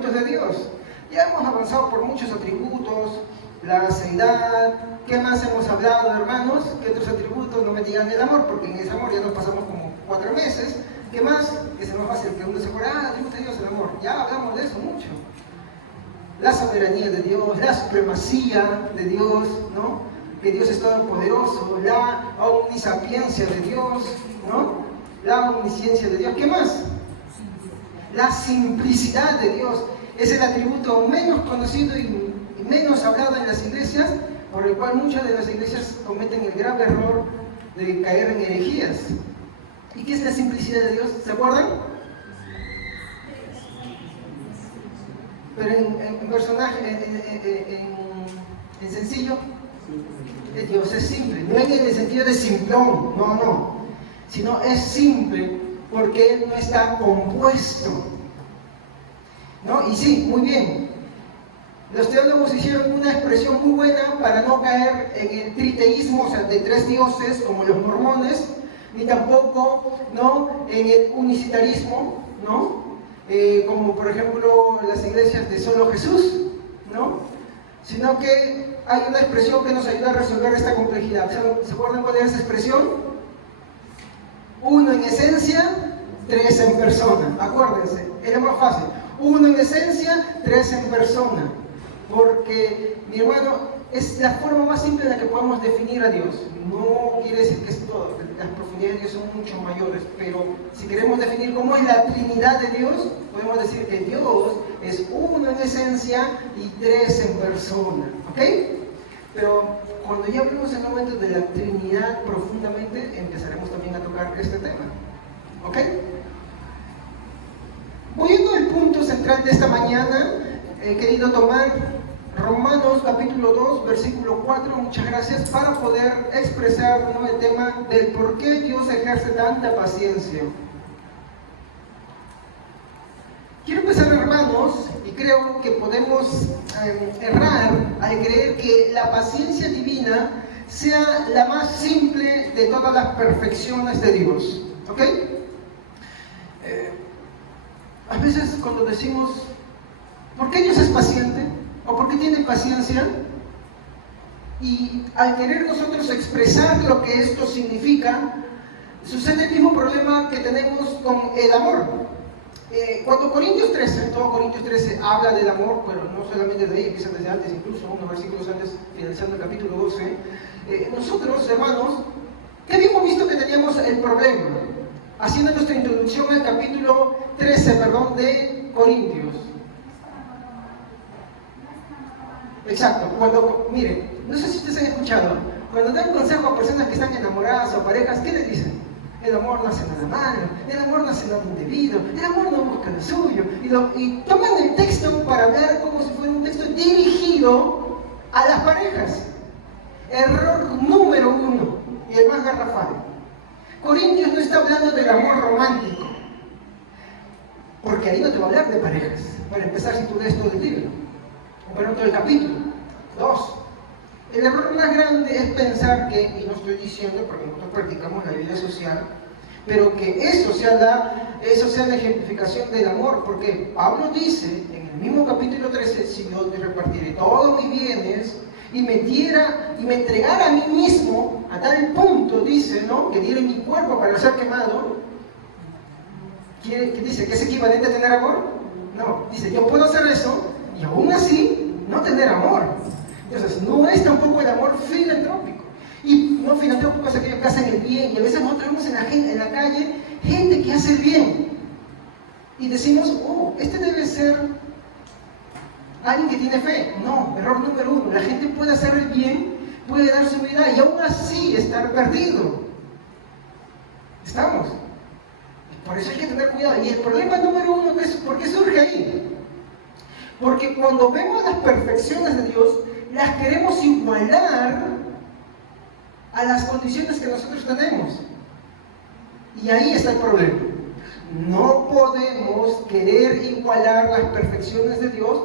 atributos de Dios. Ya hemos avanzado por muchos atributos, la seidad. ¿Qué más hemos hablado, hermanos? ¿Qué otros atributos? No me digan el amor, porque en ese amor ya nos pasamos como 4 meses. ¿Qué más? Que es más fácil que uno se acuerde, atributo de Dios, el amor. Ya hablamos de eso mucho. La soberanía de Dios, la supremacía de Dios, ¿no? Que Dios es todopoderoso, la omnisapiencia de Dios, ¿no? La omnisciencia de Dios. ¿Qué más? La simplicidad de Dios. Es el atributo menos conocido y menos hablado en las iglesias, por el cual muchas de las iglesias cometen el grave error de caer en herejías. ¿Y qué es la simplicidad de Dios? ¿Se acuerdan? Pero en personaje, en sencillo, Dios es simple, no en el sentido de simplón, no, sino es simple porque Él no está compuesto, ¿no? Y sí, muy bien, los teólogos hicieron una expresión muy buena para no caer en el triteísmo, o sea, de 3 dioses como los mormones, ni tampoco, ¿no?, en el unicitarismo, ¿no?, como por ejemplo las iglesias de solo Jesús, ¿no?, sino que hay una expresión que nos ayuda a resolver esta complejidad. ¿Se acuerdan cuál era esa expresión? 1 en esencia, 3 en persona. Acuérdense, era más fácil. 1 en esencia, 3 en persona. Porque, mi hermano, es la forma más simple en la que podemos definir a Dios. No quiere decir que es todo, las profundidades de Dios son mucho mayores, pero si queremos definir cómo es la Trinidad de Dios, podemos decir que Dios es 1 en esencia y 3 en persona, ¿ok? Pero cuando ya hablemos en un momento de la Trinidad profundamente, empezaremos también a tocar este tema, ¿ok? Volviendo al punto central de esta mañana, he querido tomar Romanos capítulo 2, versículo 4, muchas gracias, para poder expresar, ¿no?, el tema del por qué Dios ejerce tanta paciencia. Quiero empezar, hermanos, y creo que podemos errar al creer que la paciencia divina sea la más simple de todas las perfecciones de Dios, ¿ok? A veces cuando decimos, ¿por qué Dios es paciente? ¿O por qué tiene paciencia? Y al querer nosotros expresar lo que esto significa, sucede el mismo problema que tenemos con el amor. Cuando Corintios 13, todo Corintios 13 habla del amor, pero no solamente de ahí, empieza desde antes, incluso unos versículos antes, finalizando el capítulo 12, nosotros, hermanos, ¿qué habíamos visto que teníamos el problema? Haciendo nuestra introducción al capítulo 13, de Corintios. Exacto, cuando, miren, no sé si ustedes han escuchado, cuando dan consejo a personas que están enamoradas o parejas, ¿qué les dicen? El amor no hace nada malo, el amor no hace nada indebido, el amor no busca lo suyo, y toman el texto para hablar como si fuera un texto dirigido a las parejas. Error número 1, y el más garrafal. Corintios no está hablando del amor romántico, porque ahí no te va a hablar de parejas, para empezar si tú lees todo el libro. Bueno, todo el capítulo. 2. El error más grande es pensar que, y no estoy diciendo porque nosotros practicamos la vida social, pero que eso sea la ejemplificación del amor, porque Pablo dice en el mismo capítulo 13, si yo te repartiré todos mis bienes y me entregara a mí mismo, a tal punto, dice, ¿no?, que diera mi cuerpo para ser quemado, ¿qué dice? ¿Que es equivalente a tener amor? No, dice, yo puedo hacer eso y aún así no tener amor. Entonces, no es tampoco el amor filantrópico. Y no filantrópico es aquello que hacen el bien. Y a veces nosotros vemos en la calle gente que hace el bien. Y decimos, oh, este debe ser alguien que tiene fe. No, error número 1. La gente puede hacer el bien, puede dar su vida y aún así estar perdido. ¿Estamos? Por eso hay que tener cuidado. Y el problema número 1, ¿por qué surge ahí? Porque cuando vemos las perfecciones de Dios, las queremos igualar a las condiciones que nosotros tenemos. Y ahí está el problema. No podemos querer igualar las perfecciones de Dios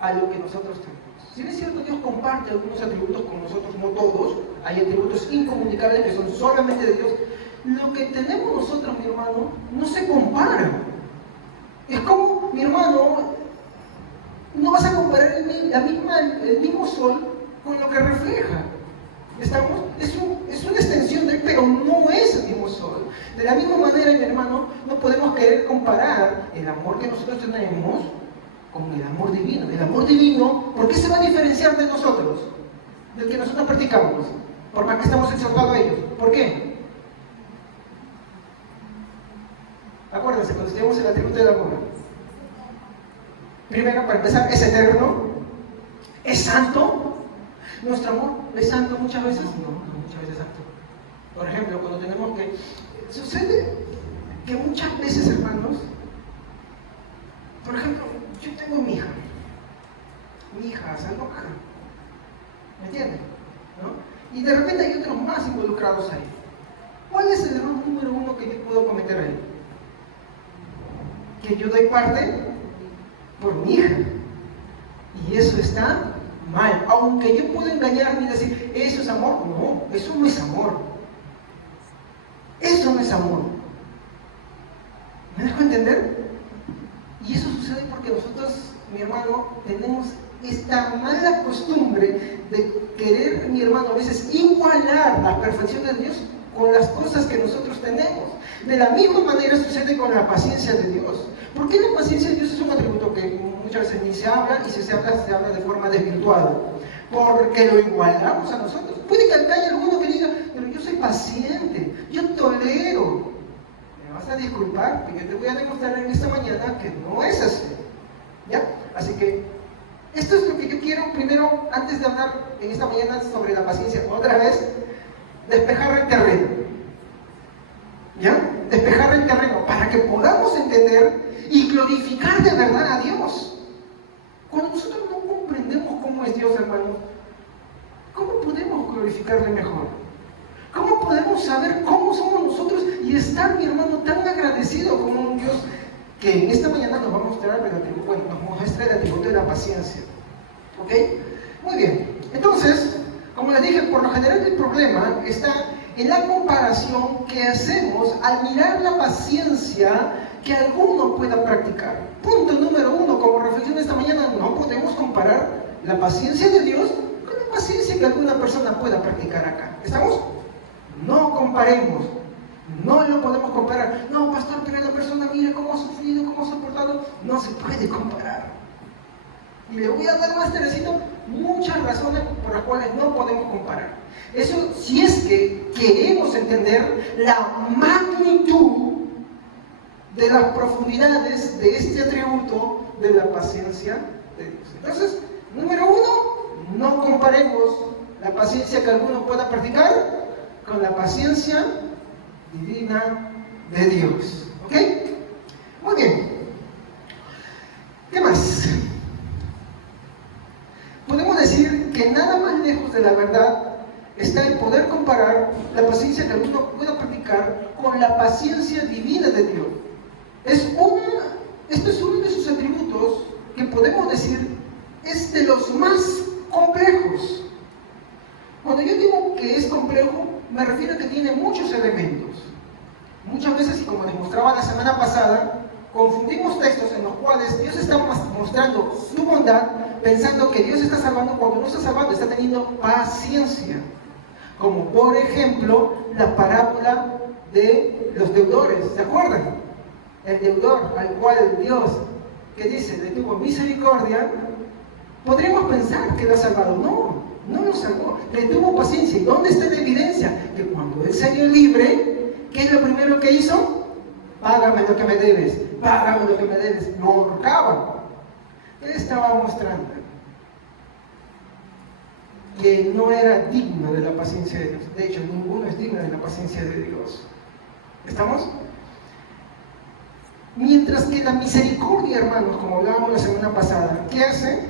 a lo que nosotros tenemos. Si es cierto, Dios comparte algunos atributos con nosotros, no todos. Hay atributos incomunicables que son solamente de Dios. Lo que tenemos nosotros, mi hermano, no se compara. Es como, mi hermano, el mismo sol con lo que refleja. ¿Estamos? Es una extensión de él, pero no es el mismo sol. De la misma manera, mi hermano, no podemos querer comparar el amor que nosotros tenemos con el amor divino. El amor divino, ¿por qué se va a diferenciar de nosotros? Del que nosotros practicamos, por más que estamos exhortados a ellos. ¿Por qué? Acuérdense, cuando estudiamos el atributo del amor. Primero, para empezar, es eterno, es santo. ¿Nuestro amor es santo muchas veces? No, muchas veces santo. Por ejemplo, cuando tenemos que... Sucede que muchas veces, hermanos, por ejemplo, yo tengo mi hija se enoja, ¿me entienden? ¿No? Y de repente hay otros más involucrados ahí. ¿Cuál es el error número uno que yo puedo cometer ahí? Que yo doy parte por mi hija. Y eso está mal. Aunque yo pueda engañarme y decir, ¿eso es amor? No, eso no es amor. Eso no es amor. ¿Me dejo entender? Y eso sucede porque nosotros, mi hermano, tenemos esta mala costumbre de querer, mi hermano, a veces igualar la perfección de Dios con las cosas que nosotros tenemos. De la misma manera sucede con la paciencia de Dios. ¿Por qué la paciencia de Dios es un atributo que muchas veces ni se habla, y si se habla de forma desvirtuada? Porque lo igualamos a nosotros. Puede que acá haya alguno que diga, pero yo soy paciente, yo tolero. Me vas a disculpar, que yo te voy a demostrar en esta mañana que no es así. ¿Ya? Así que esto es lo que yo quiero primero, antes de hablar en esta mañana sobre la paciencia, otra vez, despejar el terreno. ¿Ya? Despejar el terreno para que podamos entender y glorificar de verdad a Dios. Cuando nosotros no comprendemos cómo es Dios, hermanos, ¿cómo podemos glorificarle mejor? ¿Cómo podemos saber cómo somos nosotros y estar, mi hermano, tan agradecido con un Dios que en esta mañana nos va a mostrar nos muestra el atributo de la paciencia? ¿Ok? Muy bien. Entonces, como les dije, por lo general el problema está en la comparación que hacemos al mirar la paciencia que alguno pueda practicar. Punto número uno, como reflexión de esta mañana, no podemos comparar la paciencia de Dios con la paciencia que alguna persona pueda practicar acá. ¿Estamos? No comparemos. No lo podemos comparar. No, pastor, pero la persona mira cómo ha sufrido, cómo ha soportado. No se puede comparar. Y le voy a dar más tardecito muchas razones por las cuales no podemos comparar. Eso si es que queremos entender la magnitud de las profundidades de este atributo de la paciencia de Dios. Entonces, número uno, no comparemos la paciencia que alguno pueda practicar con la paciencia divina de Dios. ¿Ok? Muy bien. ¿Qué más? Podemos decir que nada más lejos de la verdad está el poder comparar la paciencia que alguno pueda practicar con la paciencia divina de Dios. Esto es uno de sus atributos que podemos decir es de los más complejos. Cuando yo digo que es complejo, me refiero a que tiene muchos elementos. Muchas veces, y como les mostraba la semana pasada, confundimos textos en los cuales Dios está mostrando su bondad, pensando que Dios está salvando cuando no está salvando, está teniendo paciencia. Como por ejemplo, la parábola de los deudores, ¿se acuerdan? El deudor al cual Dios, que dice, le tuvo misericordia, podríamos pensar que lo ha salvado. No lo salvó, le tuvo paciencia. ¿Y dónde está la evidencia? Que cuando él salió libre, ¿qué es lo primero que hizo? Págame lo que me debes, págame lo que me debes. Lo ahorcaba. ¿Qué estaba mostrando? Que no era digno de la paciencia de Dios. De hecho, ninguno es digno de la paciencia de Dios. ¿Estamos? Mientras que la misericordia, hermanos, como hablábamos la semana pasada, ¿qué hace?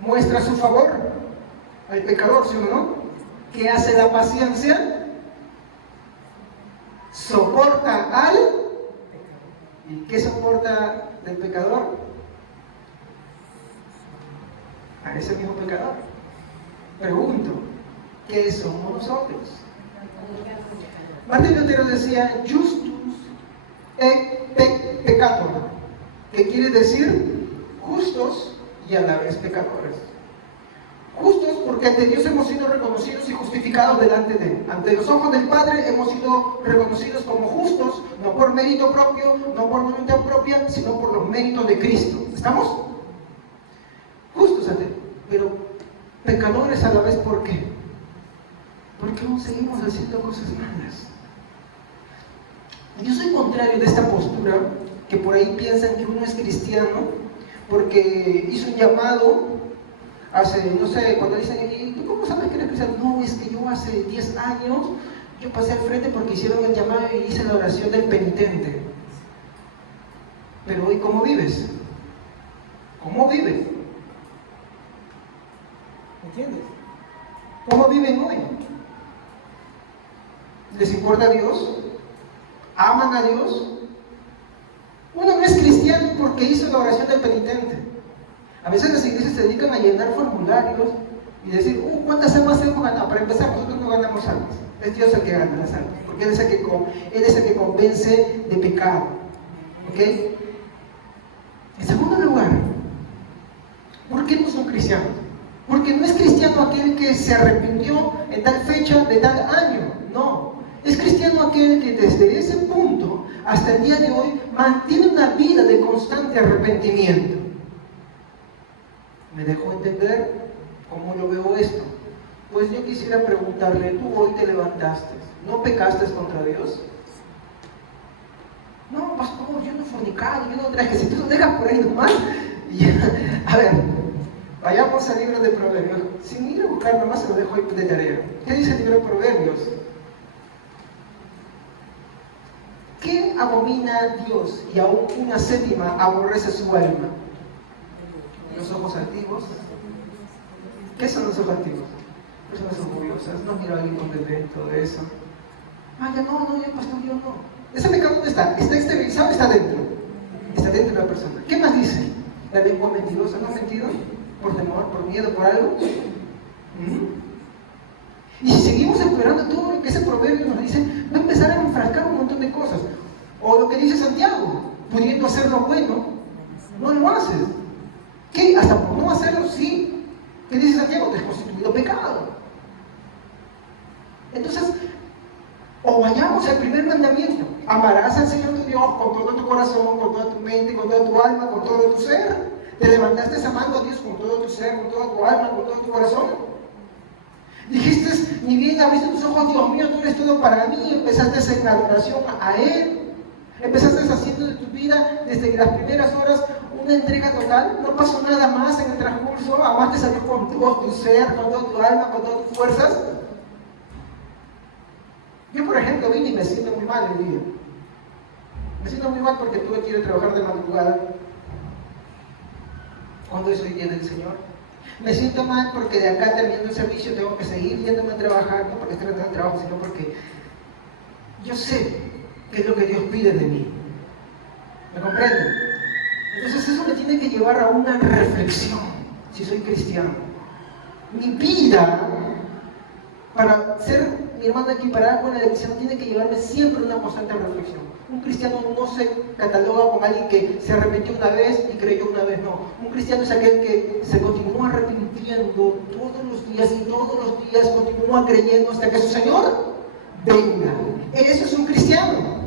Muestra su favor al pecador, ¿sí o no? ¿Qué hace la paciencia? Soporta al... ¿Y qué soporta del pecador? A ese mismo pecador. Pregunto, ¿qué somos nosotros? Martín Lutero decía, justus et peccator, que quiere decir justos y a la vez pecadores. Justos porque ante Dios hemos sido reconocidos y justificados delante de Él. Ante los ojos del Padre hemos sido reconocidos como justos, no por mérito propio, no por voluntad propia, sino por los méritos de Cristo. ¿Estamos? Justos ante Él, pero pecadores a la vez. ¿Por qué? Porque aún seguimos haciendo cosas malas. Yo soy contrario de esta postura, que por ahí piensan que uno es cristiano porque hizo un llamado hace, no sé, cuando dicen, ¿y tú cómo sabes que eres cristiano? No, es que yo hace 10 años, yo pasé al frente porque hicieron el llamado y hice la oración del penitente. Pero hoy, ¿cómo vives? ¿Cómo vives? ¿Entiendes? ¿Cómo viven hoy? ¿Les importa a Dios? ¿Aman a Dios? Uno no es cristiano porque hizo la oración del penitente. A veces las iglesias se dedican a llenar formularios y decir, ¿cuántas almas hemos ganado? Para empezar, nosotros no ganamos almas. Es Dios el que gana las almas, porque Él es el que convence de pecado. ¿Ok? En segundo lugar, ¿por qué no son cristianos? Porque no es cristiano aquel que se arrepintió en tal fecha de tal año. No. Es cristiano aquel que desde ese punto hasta el día de hoy mantiene una vida de constante arrepentimiento. ¿Me dejó entender cómo yo veo esto? Pues yo quisiera preguntarle, tú hoy te levantaste, ¿no pecaste contra Dios? No, pastor, yo no he fornicado, yo no traje, si tú lo dejas por ahí nomás. A ver, vayamos al libro de Proverbios. Sin ir a buscar nomás, se lo dejo ahí de tarea. ¿Qué dice el libro de Proverbios? ¿Qué abomina Dios y aún una séptima aborrece su alma? Los ojos altivos. ¿Qué son los ojos altivos? Personas orgullosas, no miro a alguien con bebé, todo eso. Ya no, ya pastor, yo no. ¿Ese pecado dónde está? ¿Está exteriorizado o está dentro? Está dentro de la persona. ¿Qué más dice? La lengua mentirosa, ¿no ha mentido? ¿Por temor, por miedo, por algo? Y si seguimos explorando todo lo que ese proverbio nos dice, va a empezar a enfrascar un montón de cosas. O lo que dice Santiago, pudiendo hacer lo bueno, no lo haces. ¿Qué? Hasta por no hacerlo, sí. ¿Qué dice Santiago? Desconstituido pecado. Entonces, o vayamos al primer mandamiento. Amarás al Señor tu Dios con todo tu corazón, con toda tu mente, con toda tu alma, con todo tu ser. ¿Te levantaste amando a Dios con todo tu ser, con toda tu alma, con todo tu corazón? Dijiste, ni bien abriste tus ojos, Dios mío, tú eres todo para mí. Empezaste en adoración a Él. Empezaste haciendo de tu vida, desde las primeras horas, una entrega total. No pasó nada más en el transcurso. Amaste a Dios con todo tu ser, con toda tu alma, con todas tus fuerzas. Yo, por ejemplo, vine y me siento muy mal el día. Me siento muy mal porque tuve que ir a trabajar de madrugada. Cuando es hoy día del Señor. Me siento mal porque de acá terminando el servicio tengo que seguir yéndome a trabajar, no porque esté en el trabajo, sino porque yo sé qué es lo que Dios pide de mí. ¿Me comprenden? Entonces eso me tiene que llevar a una reflexión, si soy cristiano. Mi vida, para ser, mi hermano, equiparada con la elección, tiene que llevarme siempre a una constante reflexión. Un cristiano no se cataloga como alguien que se arrepintió una vez y creyó una vez, no. Un cristiano es aquel que se continúa arrepintiendo todos los días y todos los días continúa creyendo hasta que su Señor venga. Eso es un cristiano.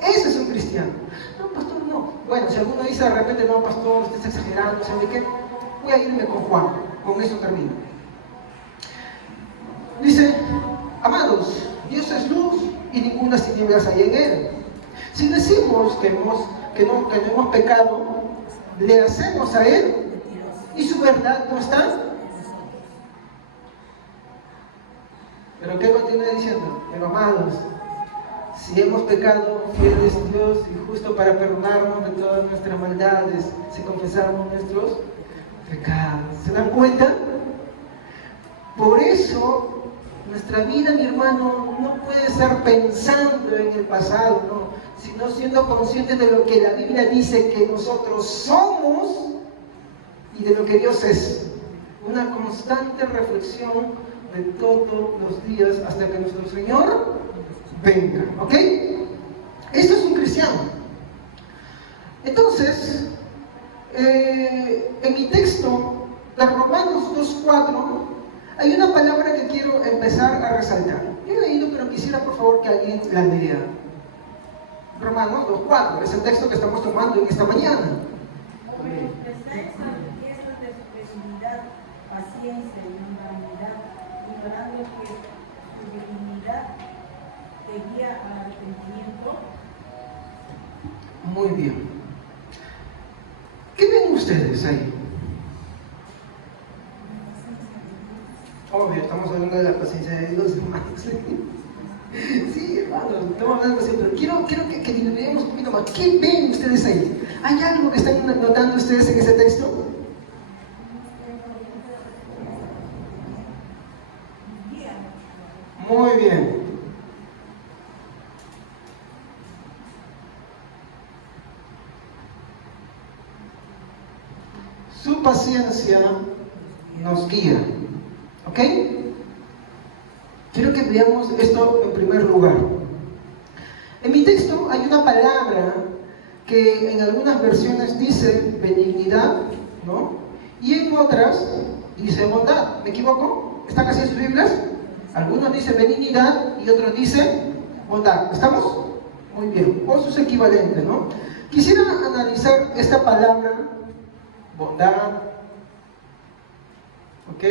Eso es un cristiano. No, pastor, no. Bueno, si alguno dice de repente, no, pastor, estás exagerando, ¿sabe qué? Voy a irme con Juan. Con eso termino. Dice, amados, Dios es luz y ninguna tinieblas hay en Él. Si decimos que no hemos pecado, le hacemos a Él y su verdad no está. Pero ¿qué continúa diciendo? Pero amados, si hemos pecado, fiel es Dios y justo para perdonarnos de todas nuestras maldades, si confesamos nuestros pecados. ¿Se dan cuenta? Por eso, nuestra vida, mi hermano, no puede estar pensando en el pasado, no, sino siendo conscientes de lo que la Biblia dice que nosotros somos y de lo que Dios es. Una constante reflexión de todos los días hasta que nuestro Señor venga. ¿Ok? Esto es un cristiano. Entonces, En mi texto de Romanos 2.4 hay una palabra que quiero empezar a resaltar. Yo he leído, pero quisiera por favor que alguien la lea. Romanos 2.4 es el texto que estamos tomando en esta mañana. De su benignidad, paciencia y longanimidad, ignorando que su benignidad te guía al arrepentimiento. Muy bien. ¿Qué ven ustedes ahí? Obvio, estamos hablando de la paciencia de Dios, hermanos. Sí, hermano, estamos hablando así, pero quiero que dilucidemos un poquito más. ¿Qué ven ustedes ahí? ¿Hay algo que están notando ustedes en ese texto? Muy bien. Su paciencia nos guía. ¿Ok? Quiero que veamos esto en primer lugar. En mi texto hay una palabra que en algunas versiones dice benignidad, ¿no? Y en otras dice bondad. ¿Me equivoco? ¿Están así en sus Biblias? Algunos dicen benignidad y otros dicen bondad. ¿Estamos? Muy bien. O sus equivalentes, ¿no? Quisiera analizar esta palabra, bondad. ¿Ok?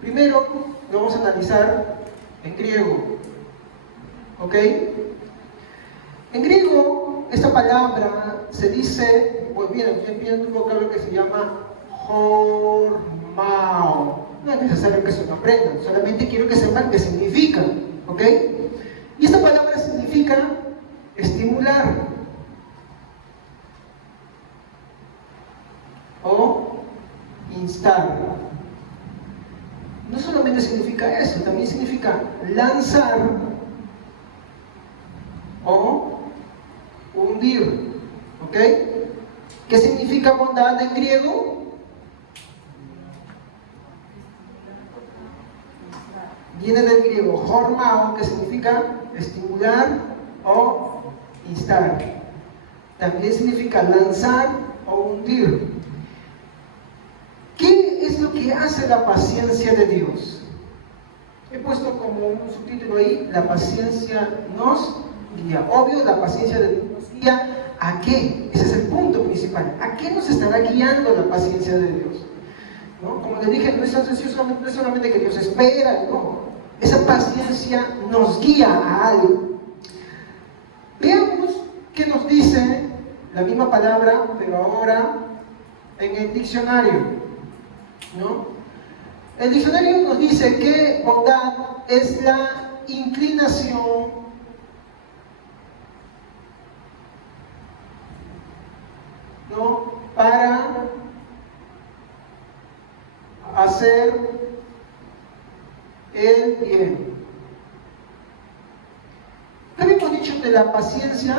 Primero lo vamos a analizar en griego. ¿Ok? En griego, esta palabra se dice, pues bien, viene un vocablo que se llama hormao. No es necesario que se lo aprendan, solamente quiero que sepan qué significa. ¿Ok? Y esta palabra significa estimular o instar. No solamente significa eso, también significa lanzar o hundir. ¿Ok? ¿Qué significa bondad en griego? Viene del griego hormao, que significa estimular o instar. También significa lanzar o hundir. ¿Qué es lo que hace la paciencia de Dios? He puesto como un subtítulo ahí, la paciencia nos guía. Obvio, la paciencia de Dios nos guía ¿a qué? Ese es el punto principal. ¿A qué nos estará guiando la paciencia de Dios? ¿No? Como les dije, no es solamente que Dios espera, no. Esa paciencia nos guía a algo. Veamos qué nos dice la misma palabra, pero ahora en el diccionario. ¿No? El diccionario nos dice que bondad es la inclinación ¿no? para hacer el bien. ¿Qué habíamos dicho de la paciencia?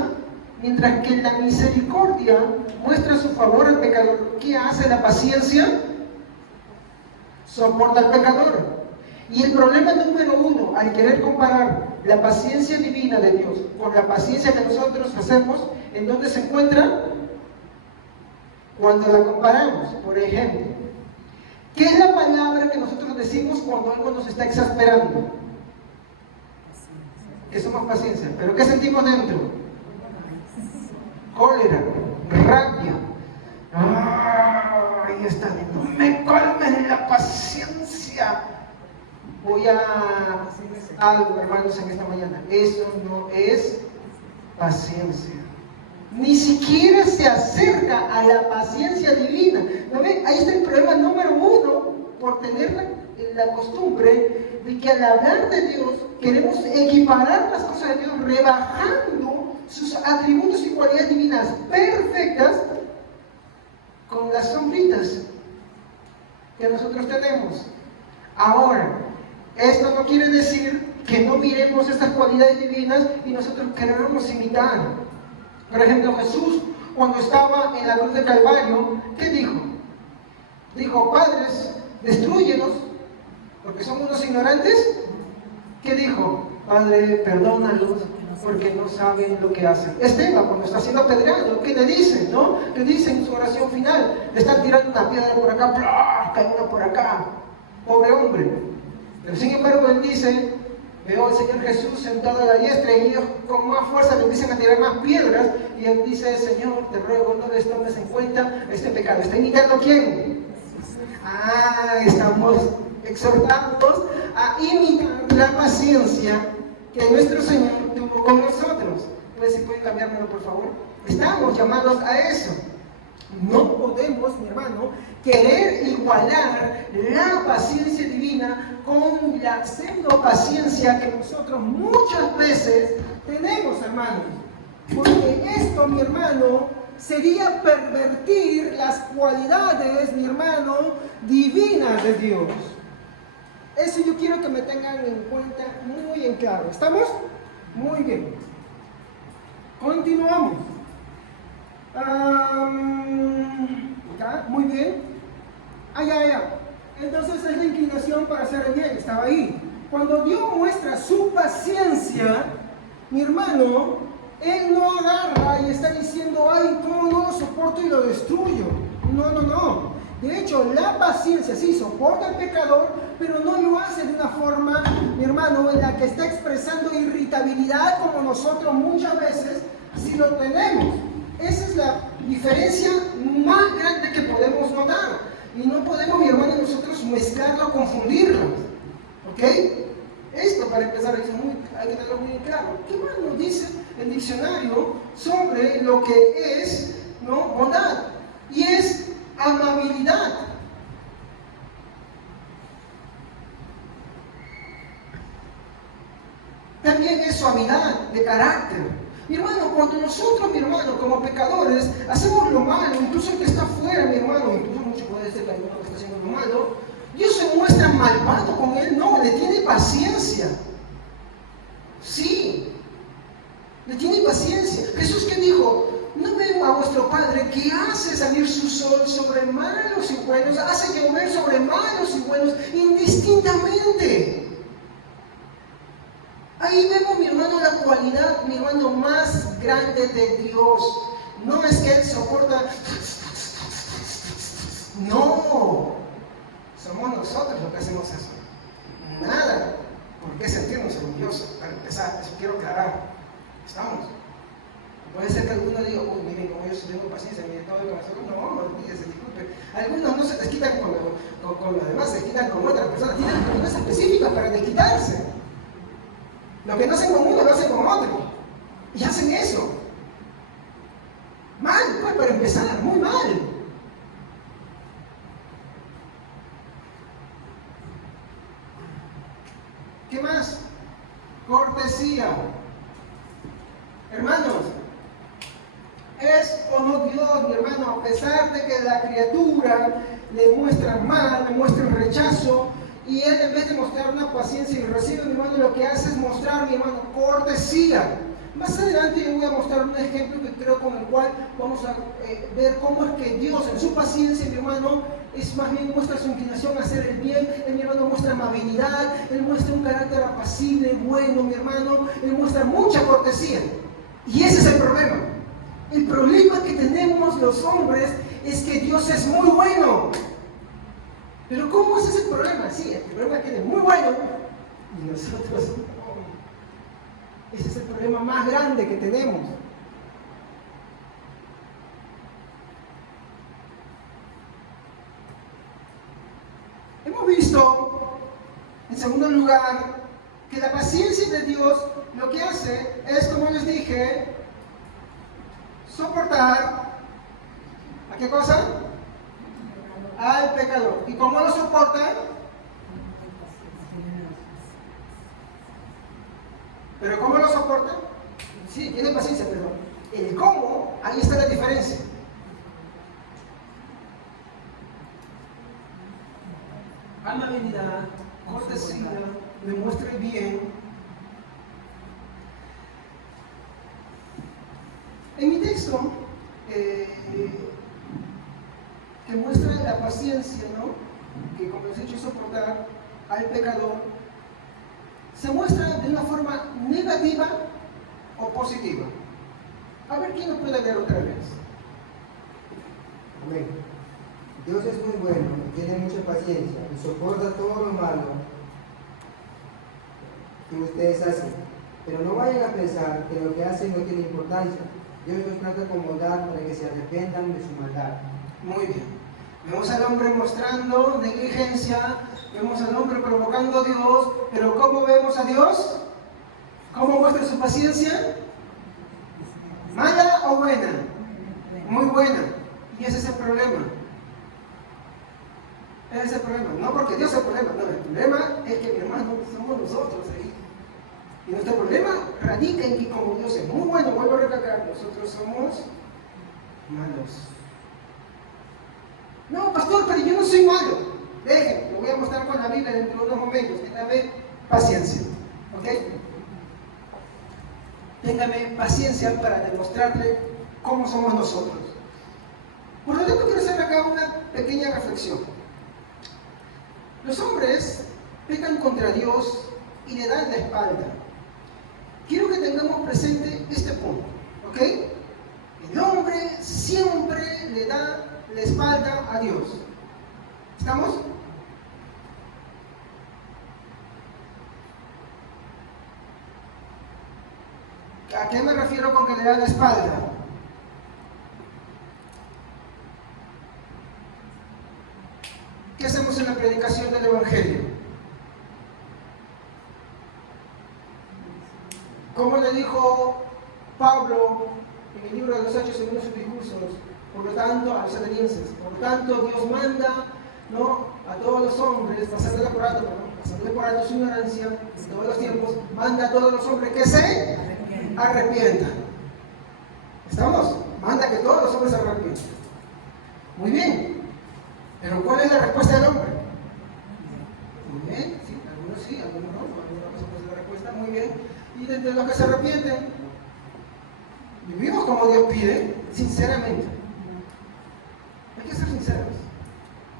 Mientras que la misericordia muestra su favor al pecador. ¿Qué hace la paciencia? Soporta al pecador. Y el problema número uno, al querer comparar la paciencia divina de Dios con la paciencia que nosotros hacemos, ¿en dónde se encuentra? Cuando la comparamos. Por ejemplo, ¿qué es la palabra que nosotros decimos cuando algo nos está exasperando? Que somos paciencia. ¿Pero qué sentimos dentro? Cólera, rabia. Ahí está, no me colmen la paciencia. Voy a decirles algo, hermanos, en esta mañana. Eso no es paciencia. Ni siquiera se acerca a la paciencia divina. ¿No ven? Ahí está el problema número uno, por tener la costumbre de que al hablar de Dios queremos equiparar las cosas de Dios, rebajando sus atributos y cualidades divinas perfectas con las sombritas que nosotros tenemos. Ahora, esto no quiere decir que no miremos estas cualidades divinas y nosotros queramos imitar. Por ejemplo, Jesús, cuando estaba en la cruz de Calvario, ¿qué dijo? Dijo, padres, destrúyenos, porque son unos ignorantes. ¿Qué dijo? Padre, perdónalos, porque no saben lo que hacen. Esteban, cuando está siendo apedreado, ¿qué le dicen, no? ¿Qué dicen en su oración final? Le están tirando una piedra por acá, ¡plá! Cae una por acá. Pobre hombre. Pero sin embargo, él dice, veo al Señor Jesús sentado a la diestra y ellos con más fuerza le empiezan a tirar más piedras. Y él dice, Señor, te ruego, no les tomes en cuenta este pecado. ¿Está imitando a quién? Estamos exhortados a imitar la paciencia que nuestro Señor tuvo con nosotros. Pues si pueden cambiármelo, por favor. Estamos llamados a eso. No podemos, mi hermano, querer igualar la paciencia divina con la pseudo-paciencia que nosotros muchas veces tenemos, hermanos. Porque esto, mi hermano, sería pervertir las cualidades, mi hermano, divinas de Dios. Eso yo quiero que me tengan en cuenta muy en claro. ¿Estamos? Muy bien. Continuamos. Muy bien. Entonces es la inclinación para hacer el bien. Estaba ahí. Cuando Dios muestra su paciencia, mi hermano, Él no agarra y está diciendo, ay, cómo no lo soporto y lo destruyo. No. De hecho, la paciencia sí soporta al pecador, pero no lo hace de una forma, mi hermano, en la que está expresando irritabilidad como nosotros muchas veces sí lo tenemos. Esa es la diferencia más grande que podemos notar. Y no podemos, mi hermano, nosotros mezclarlo o confundirlo. ¿Ok? Esto, para empezar, hay que tenerlo muy claro. ¿Qué más nos dice el diccionario sobre lo que es, ¿no?, bondad? Y es amabilidad. También es suavidad de carácter. Mi hermano, cuando nosotros, mi hermano, como pecadores, hacemos lo malo, incluso el que está afuera, mi hermano, incluso mucho puede ser que alguno que está haciendo lo malo, Dios se muestra malvado con él, no, le tiene paciencia. Sí, le tiene paciencia. Jesús, ¿qué dijo? ¿No ven a vuestro Padre que hace salir su sol sobre malos y buenos, hace llover sobre malos y buenos indistintamente? Ahí vemos, mi hermano, la cualidad, mi hermano, más grande de Dios. No es que Él soporta. No, somos nosotros los que hacemos eso. Nada por qué sentirnos orgullosos. Para empezar, eso quiero aclarar. Estamos. Puede ser que alguno diga, uy, miren, como yo tengo paciencia, miren todo lo que nosotros no, olvídese, disculpe. Algunos no se desquitan con los demás, se desquitan con otras personas. Tienen personas específicas para desquitarse. Lo que no hacen con uno, lo hacen con otro. Y hacen eso. Mal, pues, para empezar, muy mal. ¿Qué más? Cortesía. Hermanos, es como Dios, mi hermano, a pesar de que la criatura le muestra mal, le muestra el rechazo, y Él, en vez de mostrar una paciencia y recibe, mi hermano, lo que hace es mostrar, mi hermano, cortesía. Más adelante yo voy a mostrar un ejemplo que creo con el cual vamos a ver cómo es que Dios, en su paciencia, mi hermano, es más bien muestra su inclinación a hacer el bien. Él, mi hermano, muestra amabilidad, Él muestra un carácter apacible, bueno, mi hermano, Él muestra mucha cortesía. Y ese es el problema. El problema que tenemos los hombres es que Dios es muy bueno. Pero ¿cómo es ese problema? Sí, el problema es que Él es muy bueno y nosotros no. Ese es el problema más grande que tenemos. Hemos visto, en segundo lugar, que la paciencia de Dios lo que hace es, como les dije, soportar, ¿a qué cosa? Al pecador. ¿Y cómo lo soporta? ¿Pero cómo lo soporta? Sí, tiene paciencia, pero el cómo, ahí está la diferencia. Amabilidad, cortesía, demuestra el bien. En mi texto, que muestra la paciencia, ¿no?, que, como les he dicho, soportar al pecador, se muestra de una forma negativa o positiva? A ver, ¿quién nos puede leer otra vez? Amén. Dios es muy bueno, tiene mucha paciencia y soporta todo lo malo que ustedes hacen. Pero no vayan a pensar que lo que hacen no tiene importancia. Dios los trata con bondad para que se arrepientan de su maldad. Muy bien. Vemos al hombre mostrando negligencia, vemos al hombre provocando a Dios, pero ¿cómo vemos a Dios? ¿Cómo muestra su paciencia? ¿Mala o buena? Muy buena. Y ese es el problema. Ese es el problema. No porque Dios es el problema, no, el problema es que, mi hermano, somos nosotros ahí. Y nuestro problema radica en que como Dios es muy bueno, vuelvo a recalcar, nosotros somos malos. No, pastor, pero yo no soy malo. Dejen, lo voy a mostrar con la Biblia dentro de unos momentos. Téngame paciencia. ¿Ok? Téngame paciencia para demostrarle cómo somos nosotros. Por lo tanto, quiero hacer acá una pequeña reflexión. Los hombres pecan contra Dios y le dan la espalda. Quiero que tengamos presente este punto. ¿Ok? El hombre siempre le da la espalda a Dios. ¿Estamos? ¿A qué me refiero con que le da la espalda? ¿Qué hacemos en la predicación del Evangelio? ¿Cómo le dijo Pablo en el libro de los Hechos en uno de sus discursos? Por lo tanto, a los atenienses, por lo tanto, Dios manda, ¿no?, a todos los hombres, pasándole por alto su ignorancia en todos los tiempos, manda a todos los hombres que se arrepientan. ¿Estamos? Manda que todos los hombres se arrepientan. Muy bien. Pero ¿cuál es la respuesta del hombre? Muy bien, sí, algunos no se la respuesta, muy bien. Y de los que se arrepienten, vivimos como Dios pide, sinceramente. Hay que ser sinceros.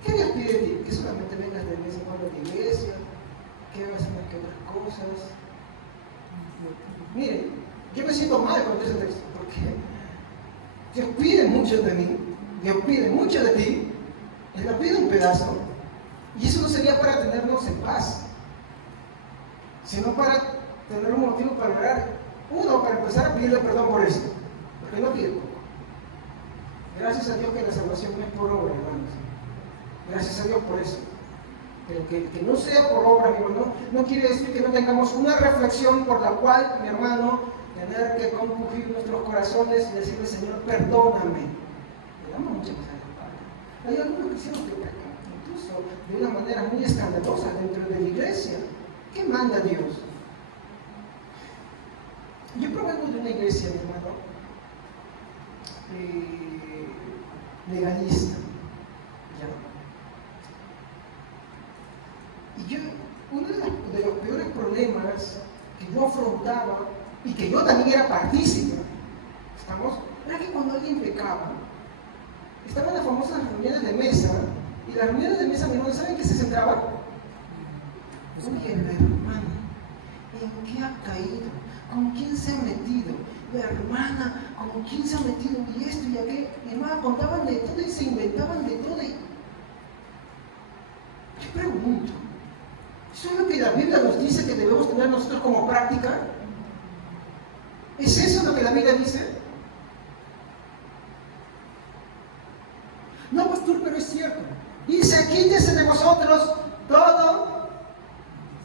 ¿Qué Dios pide de ti? Que solamente vengas de vez en cuando a la iglesia, que hagas unas que otras cosas. Miren, yo me siento mal con ese texto, porque Dios pide mucho de mí, Dios pide mucho de ti, Él nos pide un pedazo, y eso no sería para tenernos en paz, sino para tener un motivo para orar. Uno, para empezar a pedirle perdón por esto, porque no pide poco. Gracias a Dios que la salvación no es por obra, hermanos. Gracias a Dios por eso. Pero que no sea por obra, mi hermano, no quiere decir que no tengamos una reflexión por la cual, mi hermano, tener que compugir nuestros corazones y decirle, Señor, perdóname. Le damos muchas veces a la Hay algunos cristianos que pecan, incluso de una manera muy escandalosa dentro de la iglesia. ¿Qué manda Dios? Yo provengo de una iglesia, mi hermano, legalista. ¿Ya? Y yo, uno de los peores problemas que yo afrontaba y que yo también era partícipe, ¿estamos? Era que cuando alguien pecaba, estaban las famosas reuniones de mesa, y las reuniones de mesa, mi hermano, ¿saben qué se centraban? Oye, hermano, ¿en qué ha caído? ¿Con quién se ha metido? La hermana, ¿con quién se ha metido? Y esto y aquello. Mi hermana, contaban de todo y se inventaban de todo. Y yo pregunto, ¿eso es lo que la Biblia nos dice que debemos tener nosotros como práctica? ¿Es eso lo que la Biblia dice? No, pastor, pero es cierto. Dice, quítese de vosotros todo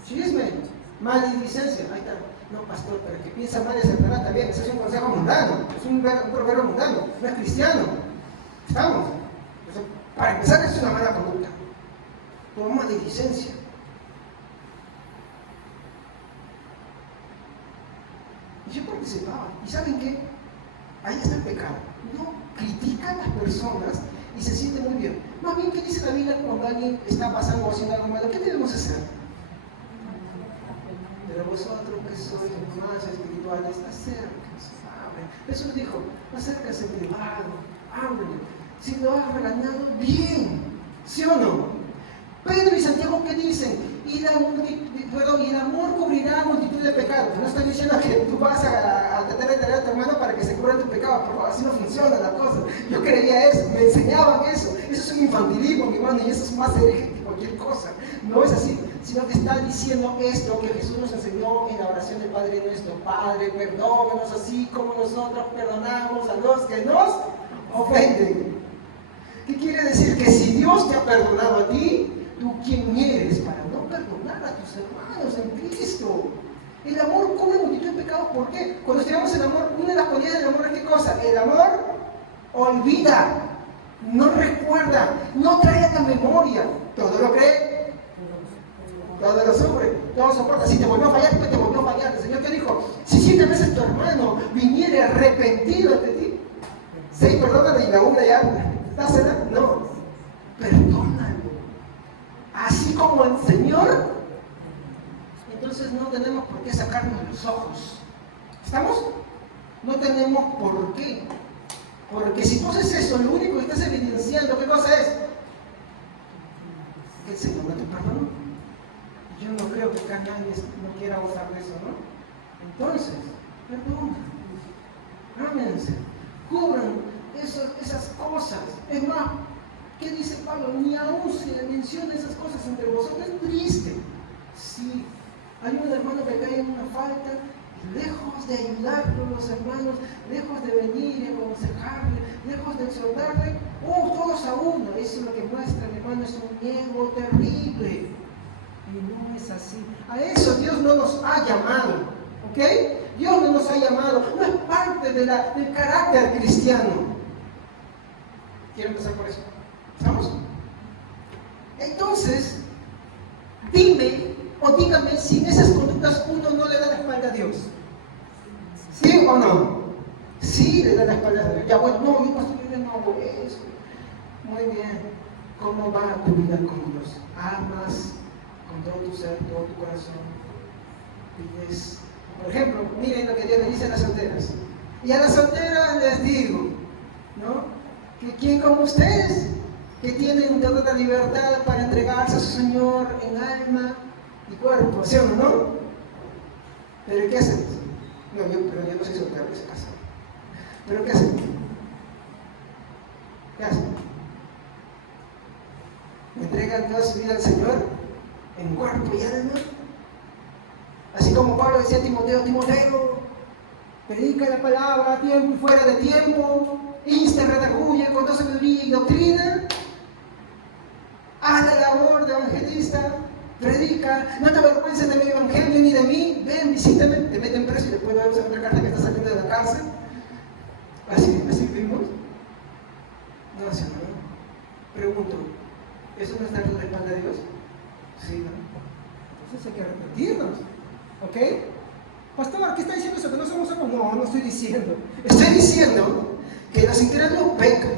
chisme, maledicencia. Ahí está. No, pastor, pero el que piensa mal es Satanás también. Ese es un consejo mundano, es un proverbio mundano, no es cristiano. ¿Estamos? Entonces, para empezar, es una mala conducta. Toma maledicencia. Y yo participaba. ¿Y saben qué? Ahí está el pecado. No critica a las personas y se siente muy bien. Más bien, ¿qué dice la Biblia cuando alguien está pasando o haciendo algo malo? ¿Qué debemos hacer? Pero vosotros que sois más espirituales, acérquense, hablen. Jesús dijo, acérquense privado, hablen. Si lo has regañado, bien, ¿sí o no? Pedro y Santiago, ¿qué dicen? Y el amor cubrirá multitud de pecados. No estoy diciendo que tú vas a tratar de traer a tu hermano para que se cubra tu pecado, pero así no funciona la cosa. Yo creía eso, me enseñaban eso. Eso es un infantilismo, mi hermano, y eso es más hereje que cualquier cosa. No es así, sino que está diciendo esto que Jesús nos enseñó en la oración del Padre nuestro. Padre, perdónanos así como nosotros perdonamos a los que nos ofenden. ¿Qué quiere decir? Que si Dios te ha perdonado a ti, ¿tú quién eres para no perdonar a tus hermanos en Cristo? El amor cubre multitud de pecados. ¿Por qué? Cuando estudiamos el amor, una de las cualidades del amor es ¿qué cosa? El amor olvida, no recuerda, no trae a la memoria. Todo lo cree, todo lo sufre, todo soporta. Si te volvió a fallar, pues te volvió a fallar. El Señor te dijo, si 7 veces tu hermano viniere arrepentido ante ti, 6 perdónale y la una ya, dásela. No, perdónalo. Así como el Señor, entonces no tenemos por qué sacarnos los ojos. ¿Estamos? No tenemos por qué. Porque si tú haces eso, lo único que estás evidenciando, ¿qué cosa es? Que el Señor no te perdonó. Yo no creo que acá nadie no quiera gozar de eso, ¿no? Entonces, perdona. Ámense. Cubran esas cosas. Es más, ¿qué dice Pablo? Ni aún se menciona esas cosas entre vosotros. Es triste. Sí, hay un hermano que cae en una falta, y lejos de ayudarlo, los hermanos, lejos de venir y aconsejarle, lejos de exhortarle, todos a uno. Eso es lo que muestra, mi hermano, es un miedo terrible. Y no es así. A eso Dios no nos ha llamado. ¿Ok? Dios no nos ha llamado. No es parte del carácter cristiano. Quiero empezar por eso. ¿Estamos? Entonces, dime o dígame si en esas conductas uno no le da la espalda a Dios. ¿Sí o no? Sí le da la espalda a Dios. Ya bueno, no, yo no hago eso. Muy bien. ¿Cómo va tu vida con Dios? Amas con todo tu ser, todo tu corazón. Pides. Por ejemplo, miren lo que Dios le dice a las solteras. Y a las solteras les digo, ¿no? Que quien como ustedes, que tienen toda la libertad para entregarse a su Señor en alma y cuerpo, ¿sí o no? ¿Pero qué hacen? No, pero yo no soy soltero, yo soy casado. ¿Pero qué hacen? ¿Qué hacen? ¿Entregan toda su vida al Señor en cuerpo y alma? Así como Pablo decía a Timoteo, predica la palabra a tiempo y fuera de tiempo, insta, redarguye con toda sabiduría y doctrina, haz la labor de evangelista, predica, no te avergüences de mi evangelio ni de mí, ven, visítame, te meten preso y después vamos a otra carta que está saliendo de la cárcel. Así vimos. No, Señor. Pregunto, ¿eso no está en la espalda de Dios? Sí, ¿no? Entonces hay que arrepentirnos. ¿Ok? Pastor, ¿qué está diciendo eso? ¿Que no somos salvos? No, no estoy diciendo. Estoy diciendo que los incrédulos pecan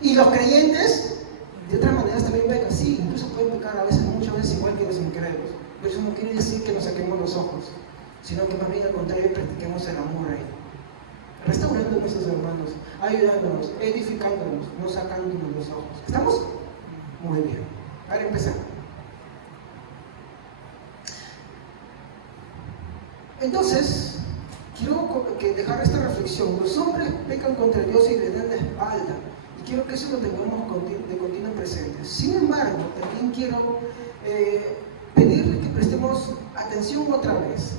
y los creyentes de otras maneras también pecan. Sí, incluso pueden pecar a veces, muchas veces igual que los incrédulos. Pero eso no quiere decir que nos saquemos los ojos, sino que más bien al contrario practiquemos el amor ahí. Restaurando a nuestros hermanos, ayudándonos, edificándonos, no sacándonos los ojos. ¿Estamos? Muy bien. Ahora empezamos. Entonces, quiero dejar esta reflexión. Los hombres pecan contra Dios y le dan la espalda. Y quiero que eso lo tengamos de continuo presente. Sin embargo, también quiero pedirle que prestemos atención otra vez.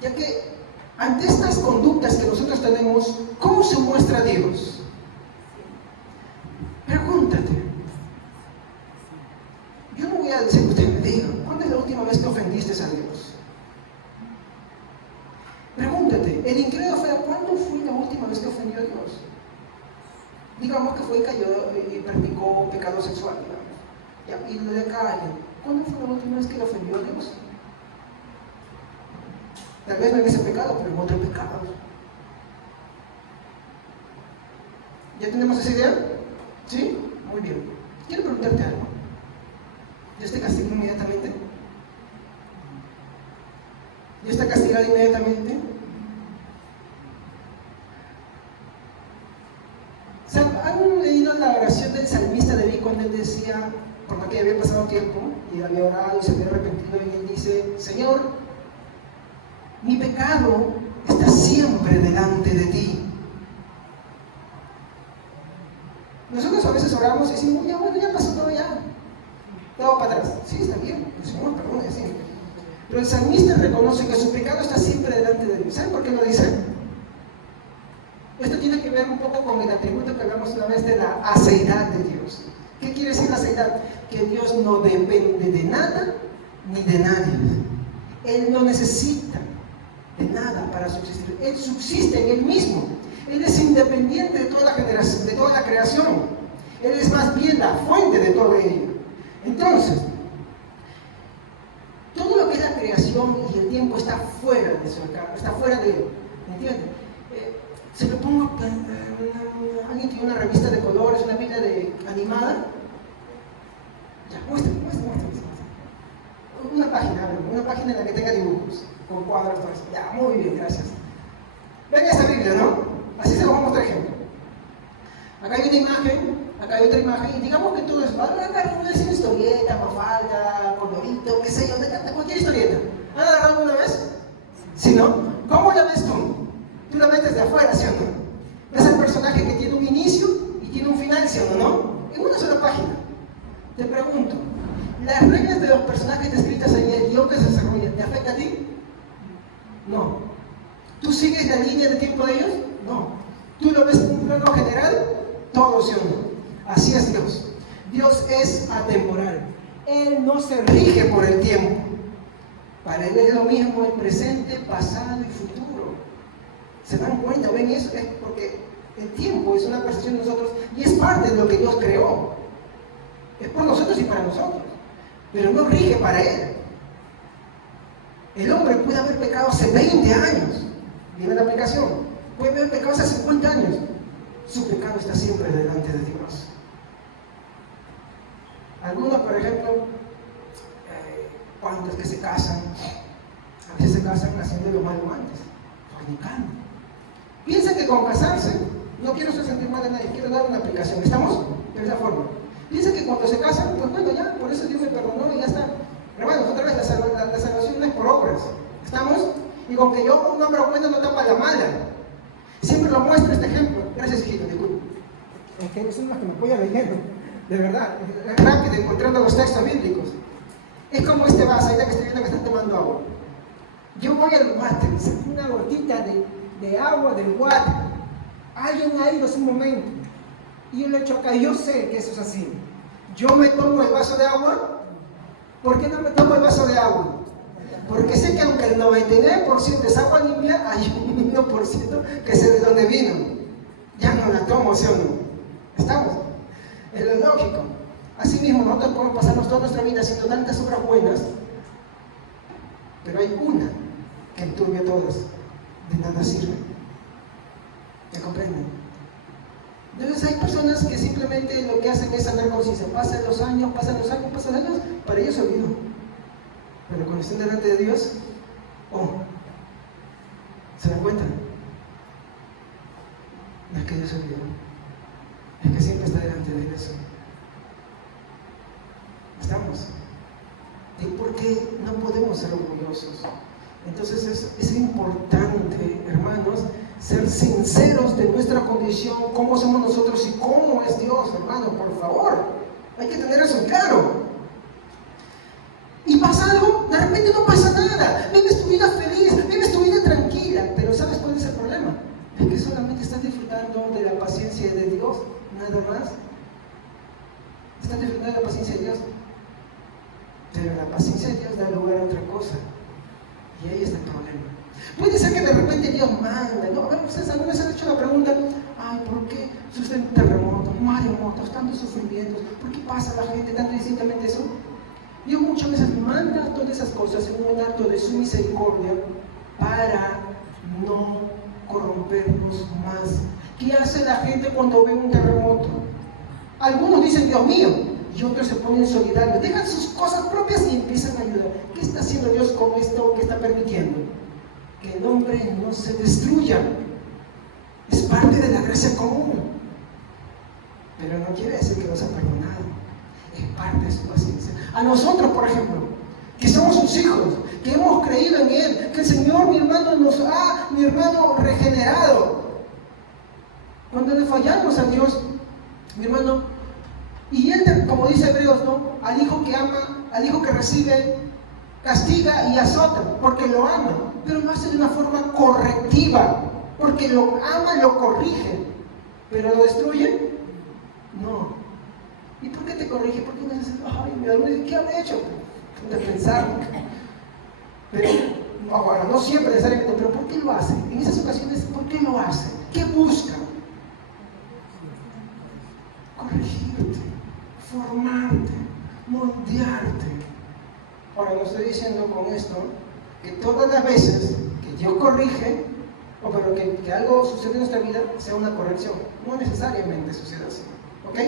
Ya que ante estas conductas que nosotros tenemos, ¿cómo se muestra Dios? Pregúntate. Yo no voy a decir que usted me diga, ¿cuándo es la última vez que ofendiste a Dios? Pregúntate, el incrédulo fue, ¿cuándo fue la última vez que ofendió a Dios? Digamos que fue y cayó y practicó pecado sexual, digamos. Ya, y lo de acá alguien, ¿cuándo fue la última vez que le ofendió a Dios? Tal vez no en ese pecado, pero en otro pecado. ¿Ya tenemos esa idea? ¿Sí? Muy bien. Quiero preguntarte algo. ¿Dios te castigó inmediatamente? ¿Dios te ha castigado inmediatamente? ¿Han leído la oración del salmista David cuando él decía, por más que había pasado tiempo y había orado y se había arrepentido, y él dice: Señor, mi pecado está siempre delante de ti. Nosotros a veces oramos y decimos: ya bueno, ya pasó todo, ya todo para atrás. Sí, está bien, el Señor perdone, sí. Pero el salmista reconoce que su pecado está siempre delante de Dios. ¿Saben por qué lo dice? Esto tiene que ver un poco con el atributo que hablamos una vez de la aceidad de Dios. ¿Qué quiere decir la aceidad? Que Dios no depende de nada ni de nadie. Él no necesita de nada para subsistir. Él subsiste en Él mismo. Él es independiente de toda la generación, de toda la creación. Él es más bien la fuente de todo ello. Entonces, todo lo que es la creación y el tiempo está fuera de su encargo, está fuera de Él. ¿Entienden? Se lo pongo, alguien tiene una revista de colores, una Biblia animada. Ya, muestra. Una página en la que tenga dibujos, con cuadros, todo eso. Ya, muy bien, gracias. Ven esta Biblia, ¿no? Así se lo vamos a mostrar ejemplo. Acá hay una imagen, acá hay otra imagen, y digamos que todo es, acá una historieta, Mafalda, Colorito, qué sé yo, de cualquier historieta. ¿Han agarrado alguna vez? ¿Sí, no? ¿Cómo la ves tú? Tú la ves desde afuera, ¿sí o no? Ves al personaje que tiene un inicio y tiene un final, ¿sí o no? En una sola página. Te pregunto, ¿las reglas de los personajes descritas ahí, el guión que se desarrolla, te afecta a ti? No. ¿Tú sigues la línea de tiempo de ellos? No. ¿Tú lo ves en un plano general? Todo, ¿sí o no? Así es Dios. Dios es atemporal. Él no se rige por el tiempo. Para Él es lo mismo el presente, pasado y futuro. ¿Se dan cuenta? ¿Ven eso? Es porque el tiempo es una percepción de nosotros y es parte de lo que Dios creó. Es por nosotros y para nosotros. Pero no rige para Él. El hombre puede haber pecado hace 20 años. Viene la aplicación. Puede haber pecado hace 50 años. Su pecado está siempre delante de Dios. Algunos, por ejemplo, cuantos que se casan, a veces se casan haciendo lo malo antes, fornicando. Piensa que con casarse, no quiero hacer sentir mal a nadie, quiero dar una aplicación. ¿Estamos? De esa forma. Piensa que cuando se casan, pues bueno, ya, por eso Dios me perdonó y ya está. Hermanos, otra vez, la salvación no es por obras. ¿Estamos? Y con que yo, un hombre bueno, no tapa la mala. Siempre lo muestro este ejemplo. Gracias, hijito, disculpe. Es que son los que me apoyan leyendo. De verdad, es rápido encontrando los textos bíblicos. Es como este vaso, ahorita que estoy viendo que están tomando agua. Yo voy al water, saco una gotita de agua del water. Alguien ha ido hace un momento. Y yo lo he hecho acá, y yo sé que eso es así. Yo me tomo el vaso de agua. ¿Por qué no me tomo el vaso de agua? Porque sé que aunque el 99% es agua limpia, hay un 1% que sé de dónde vino. Ya no la tomo, ¿sí o no? ¿Estamos? Es lo lógico. Así mismo nosotros podemos pasarnos toda nuestra vida haciendo tantas obras buenas, pero hay una que enturbia todas, de nada sirve. ¿Me comprenden? Entonces hay personas que simplemente lo que hacen es andar conciencia. Pasan los años, para ellos se olvidó. Pero cuando estén delante de Dios, ¿se dan cuenta? No es que Dios se olvidó, es que siempre está delante de eso. ¿Estamos? ¿Y por qué no podemos ser orgullosos? Entonces es importante, hermanos, ser sinceros de nuestra condición, cómo somos nosotros y cómo es Dios, hermano, por favor. Hay que tener eso claro. ¿Y pasa algo? De repente no pasa nada. Vives tu vida feliz, vives tu vida tranquila. Pero ¿sabes cuál es el problema? Es que solamente estás disfrutando de la paciencia de Dios, nada más. Estás disfrutando de la paciencia de Dios. Pero la paciencia de Dios da lugar a otra cosa. Y ahí está el problema. Puede ser que de repente Dios manda, ¿no? A ver, ustedes alguna vez han hecho la pregunta: ay, ¿por qué suceden terremotos, maremotos, tantos sufrimientos? ¿Por qué pasa a la gente tan distintamente eso? Dios muchas veces manda todas esas cosas en un acto de su misericordia para no corrompernos más. ¿Qué hace la gente cuando ve un terremoto? Algunos dicen: Dios mío, y otros se ponen solidarios, dejan sus cosas propias y empiezan a ayudar. ¿Qué está haciendo Dios con esto que está permitiendo? Que el hombre no se destruya. Es parte de la gracia común. Pero no quiere decir que nos ha perdonado. Es parte de su A nosotros, por ejemplo, que somos sus hijos, que hemos creído en Él, que el Señor, mi hermano, nos ha, mi hermano, regenerado. Cuando le fallamos a Dios, mi hermano, y Él, como dice Hebreos, ¿no? Al hijo que ama, al hijo que recibe, castiga y azota, porque lo ama, pero lo hace de una forma correctiva, porque lo ama, lo corrige, pero lo destruye, no. ¿Y por qué te corrige? Porque uno dice, ay, mi hermano, ¿qué habré hecho? De pensar. Pero, ahora, no siempre necesariamente, pero ¿por qué lo hace? En esas ocasiones, ¿por qué lo hace? ¿Qué busca? Corregirte, formarte, moldearte. Ahora, no estoy diciendo con esto que todas las veces que Dios corrige, o pero que algo sucede en nuestra vida, sea una corrección. No necesariamente sucede así. ¿Ok?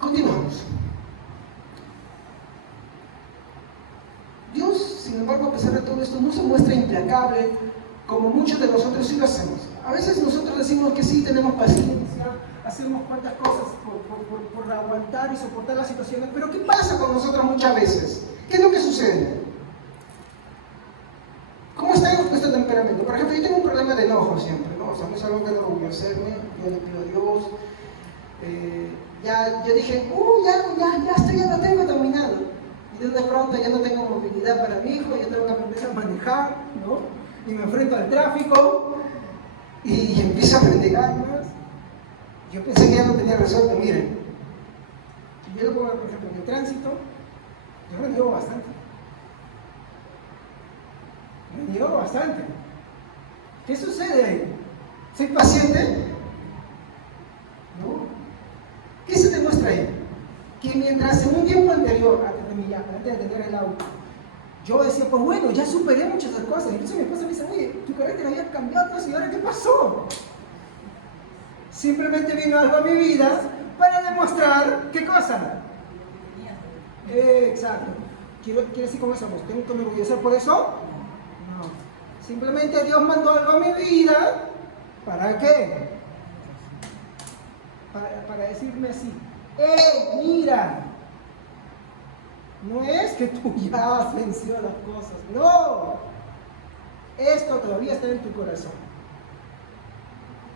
Continuamos. Dios, sin embargo, a pesar de todo esto, no se muestra implacable como muchos de nosotros sí lo hacemos. A veces nosotros decimos que sí tenemos paciencia, hacemos cuantas cosas por aguantar y soportar las situaciones, pero ¿qué pasa con nosotros muchas veces? ¿Qué es lo que sucede? ¿Cómo está nuestro temperamento? Por ejemplo, yo tengo un problema de enojo siempre, ¿no? O sea, no es algo que enorgullecerme, yo le pido a Dios. Yo dije, esto ya lo tengo dominado. Y de pronto ya no tengo movilidad para mi hijo, ya tengo que aprender a manejar, ¿no? Y me enfrento al tráfico y empiezo a mendigar más. Yo pensé que ya lo tenía resuelto, miren. Yo lo pongo, por ejemplo, en el tránsito, yo reniego bastante. ¿Qué sucede ahí? ¿Soy paciente? No. ¿Qué se demuestra ahí? Que mientras en un tiempo anterior, antes de tener el auto, yo decía, pues bueno, ya superé muchas de las cosas. Incluso mi esposa me dice, oye, tu carácter había cambiado, y ahora ¿qué pasó? Simplemente vino algo a mi vida para demostrar, ¿qué cosa? Exacto. ¿Quiere decir con eso? ¿Tengo que me orgullecer por eso? No. Simplemente Dios mandó algo a mi vida, ¿para qué? Para decirme así, mira, no es que tú ya has vencido las cosas, no, esto todavía está en tu corazón.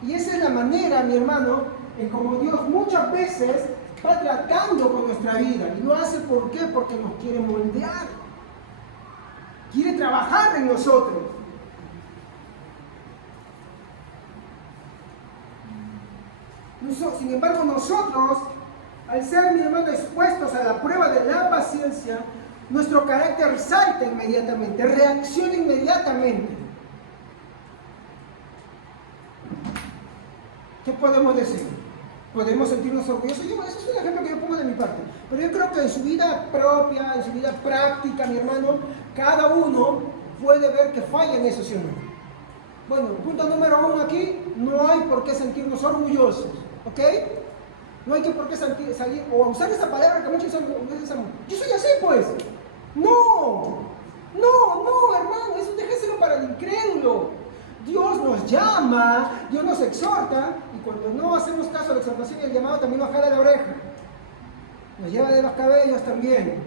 Y esa es la manera, mi hermano, en como Dios muchas veces va tratando con nuestra vida. Y lo hace, ¿por qué? Porque nos quiere moldear, quiere trabajar en nosotros. Sin embargo, nosotros, al ser, mi hermano, expuestos a la prueba de la paciencia, nuestro carácter salta inmediatamente, reacciona inmediatamente. ¿Qué podemos decir? Podemos sentirnos orgullosos. Eso es un ejemplo que yo pongo de mi parte. Pero yo creo que en su vida propia, en su vida práctica, mi hermano, cada uno puede ver que falla en eso, ¿sí o no? Bueno, punto número 1 aquí, no hay por qué sentirnos orgullosos, ¿ok? No hay que por qué salir o usar esa palabra que muchos usamos. Yo soy así, pues. No, hermano, eso déjeselo para el incrédulo. Dios nos llama, Dios nos exhorta, y cuando no hacemos caso a la exhortación y el llamado, también nos jala la oreja. Nos lleva de los cabellos también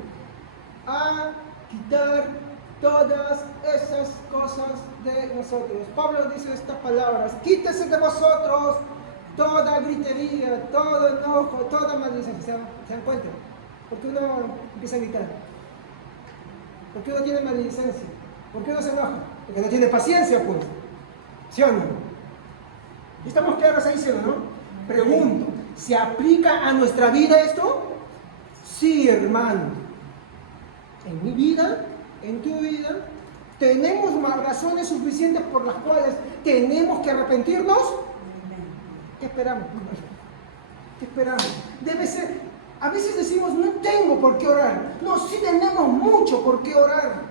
a quitar todas esas cosas de nosotros. Pablo dice estas palabras: quítese de vosotros toda gritería, todo enojo, toda maldicencia. ¿Se dan cuenta? ¿Por qué uno empieza a gritar? ¿Por qué uno tiene maldicencia? ¿Por qué uno se enoja? Porque no tiene paciencia, pues. ¿Sí o no? ¿Estamos claros ahí, sí o no? Pregunto, ¿se aplica a nuestra vida esto? Sí, hermano. En mi vida, en tu vida, ¿tenemos más razones suficientes por las cuales tenemos que arrepentirnos? ¿Qué esperamos? ¿Qué esperamos? Debe ser, a veces decimos, no tengo por qué orar. No, sí tenemos mucho por qué orar.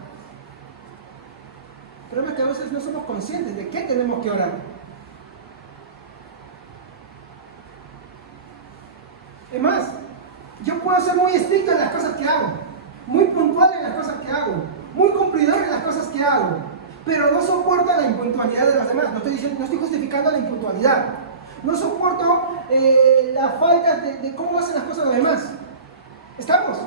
El problema es que a veces no somos conscientes de qué tenemos que orar. Es más, yo puedo ser muy estricto en las cosas que hago, muy puntual en las cosas que hago, muy cumplidor en las cosas que hago, pero no soporto la impuntualidad de los demás. No estoy justificando la impuntualidad. No soporto la falta de cómo hacen las cosas los demás. ¿Estamos?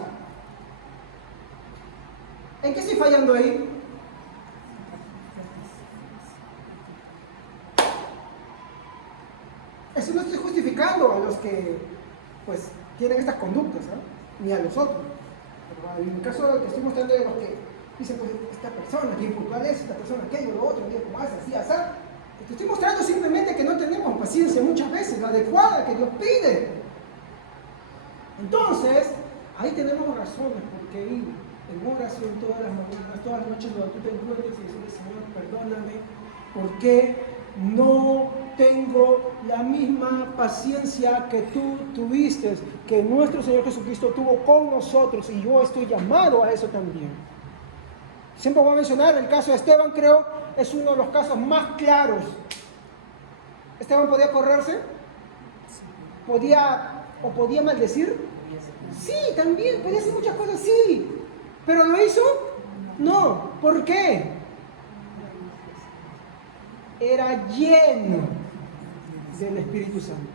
¿En qué estoy fallando ahí? Eso no estoy justificando a los que pues tienen estas conductas, ¿no? Ni a los otros. Pero en el caso que estoy mostrando de los que dicen, pues esta persona, que impuntual es, esta persona aquello, lo otro, como hace, así, así. Te estoy mostrando simplemente que no tenemos paciencia muchas veces, la adecuada que Dios pide. Entonces, ahí tenemos razones porque ir en oración todas las mañanas, todas las noches donde tú te encuentres y decirle, Señor, perdóname, porque no tengo la misma paciencia que tú tuviste, que nuestro Señor Jesucristo tuvo con nosotros, y yo estoy llamado a eso también. Siempre voy a mencionar el caso de Esteban, creo, es uno de los casos más claros. ¿Esteban podía correrse? ¿Podía maldecir? Sí, también, podía hacer muchas cosas, sí. ¿Pero lo hizo? No. ¿Por qué? Era lleno del Espíritu Santo.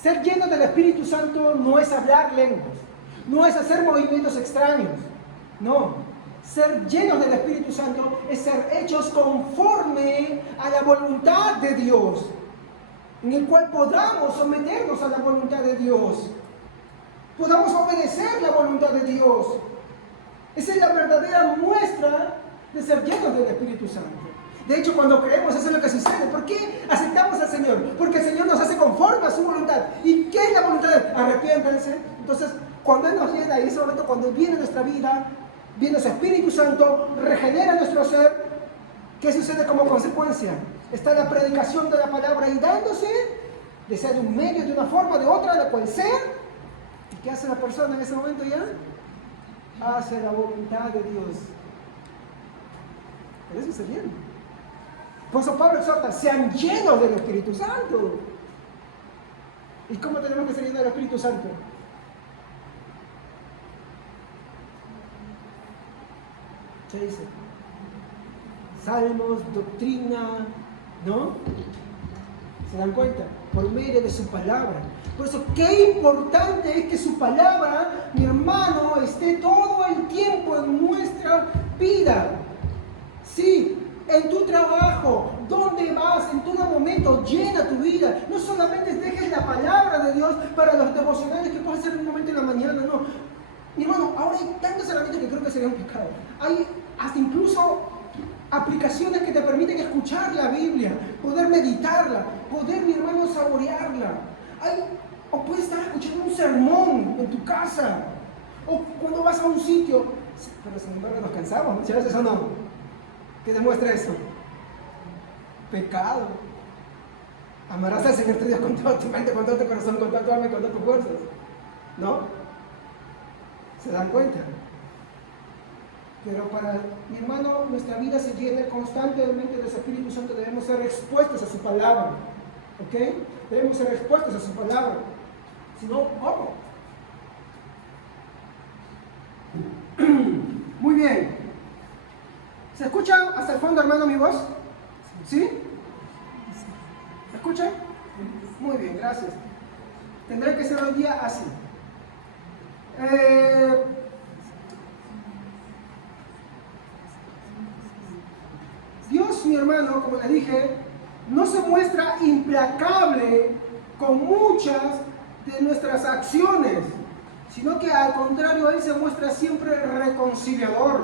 Ser lleno del Espíritu Santo no es hablar lenguas, no es hacer movimientos extraños, no. Ser llenos del Espíritu Santo es ser hechos conforme a la voluntad de Dios, en el cual podamos someternos a la voluntad de Dios, podamos obedecer la voluntad de Dios. Esa es la verdadera muestra de ser llenos del Espíritu Santo. De hecho, cuando creemos, eso es lo que sucede. ¿Por qué aceptamos al Señor? Porque el Señor nos hace conforme a su voluntad. ¿Y qué es la voluntad? Arrepiéntanse. Entonces, cuando Él nos llena, en ese momento, cuando viene nuestra vida, viene su Espíritu Santo, regenera nuestro ser, ¿qué sucede como consecuencia? Está la predicación de la palabra y dándose, de ser de un medio, de una forma, de otra, de cual sea. ¿Y qué hace la persona en ese momento ya? Hace la voluntad de Dios. Por eso se llena. Por eso Pablo exhorta, sean llenos del Espíritu Santo. ¿Y cómo tenemos que ser llenos del Espíritu Santo? ¿Qué dice? Salmos, doctrina, ¿no? ¿Se dan cuenta? Por medio de su palabra. Por eso, qué importante es que su palabra, mi hermano, esté todo el tiempo en nuestra vida. Sí, en tu trabajo, donde vas, en todo momento, llena tu vida. No solamente dejes la palabra de Dios para los devocionales que puedes hacer en un momento en la mañana, no. Mi hermano, ahora hay tantas herramientas que creo que sería un pecado. Hay hasta incluso aplicaciones que te permiten escuchar la Biblia, poder meditarla, poder, mi hermano, saborearla. O puedes estar escuchando un sermón en tu casa, o cuando vas a un sitio. Pero sin embargo nos cansamos, muchas veces, ¿o no? ¿Qué demuestra eso? Pecado. Amarás al Señor tu Dios con toda tu mente, con todo tu corazón, con toda tu alma y con todas tus fuerzas. ¿No? ¿Se dan cuenta? Pero para, mi hermano, nuestra vida se llene constantemente del Espíritu Santo. Debemos ser expuestos a su palabra. ¿Ok? Debemos ser expuestos a su palabra. Si no, ¿cómo? Muy bien. ¿Se escucha hasta el fondo, hermano, mi voz? ¿Sí? ¿Se escucha? Muy bien, gracias. Tendré que ser hoy día así. Dios, mi hermano, como les dije, no se muestra implacable con muchas de nuestras acciones, sino que al contrario, Él se muestra siempre reconciliador,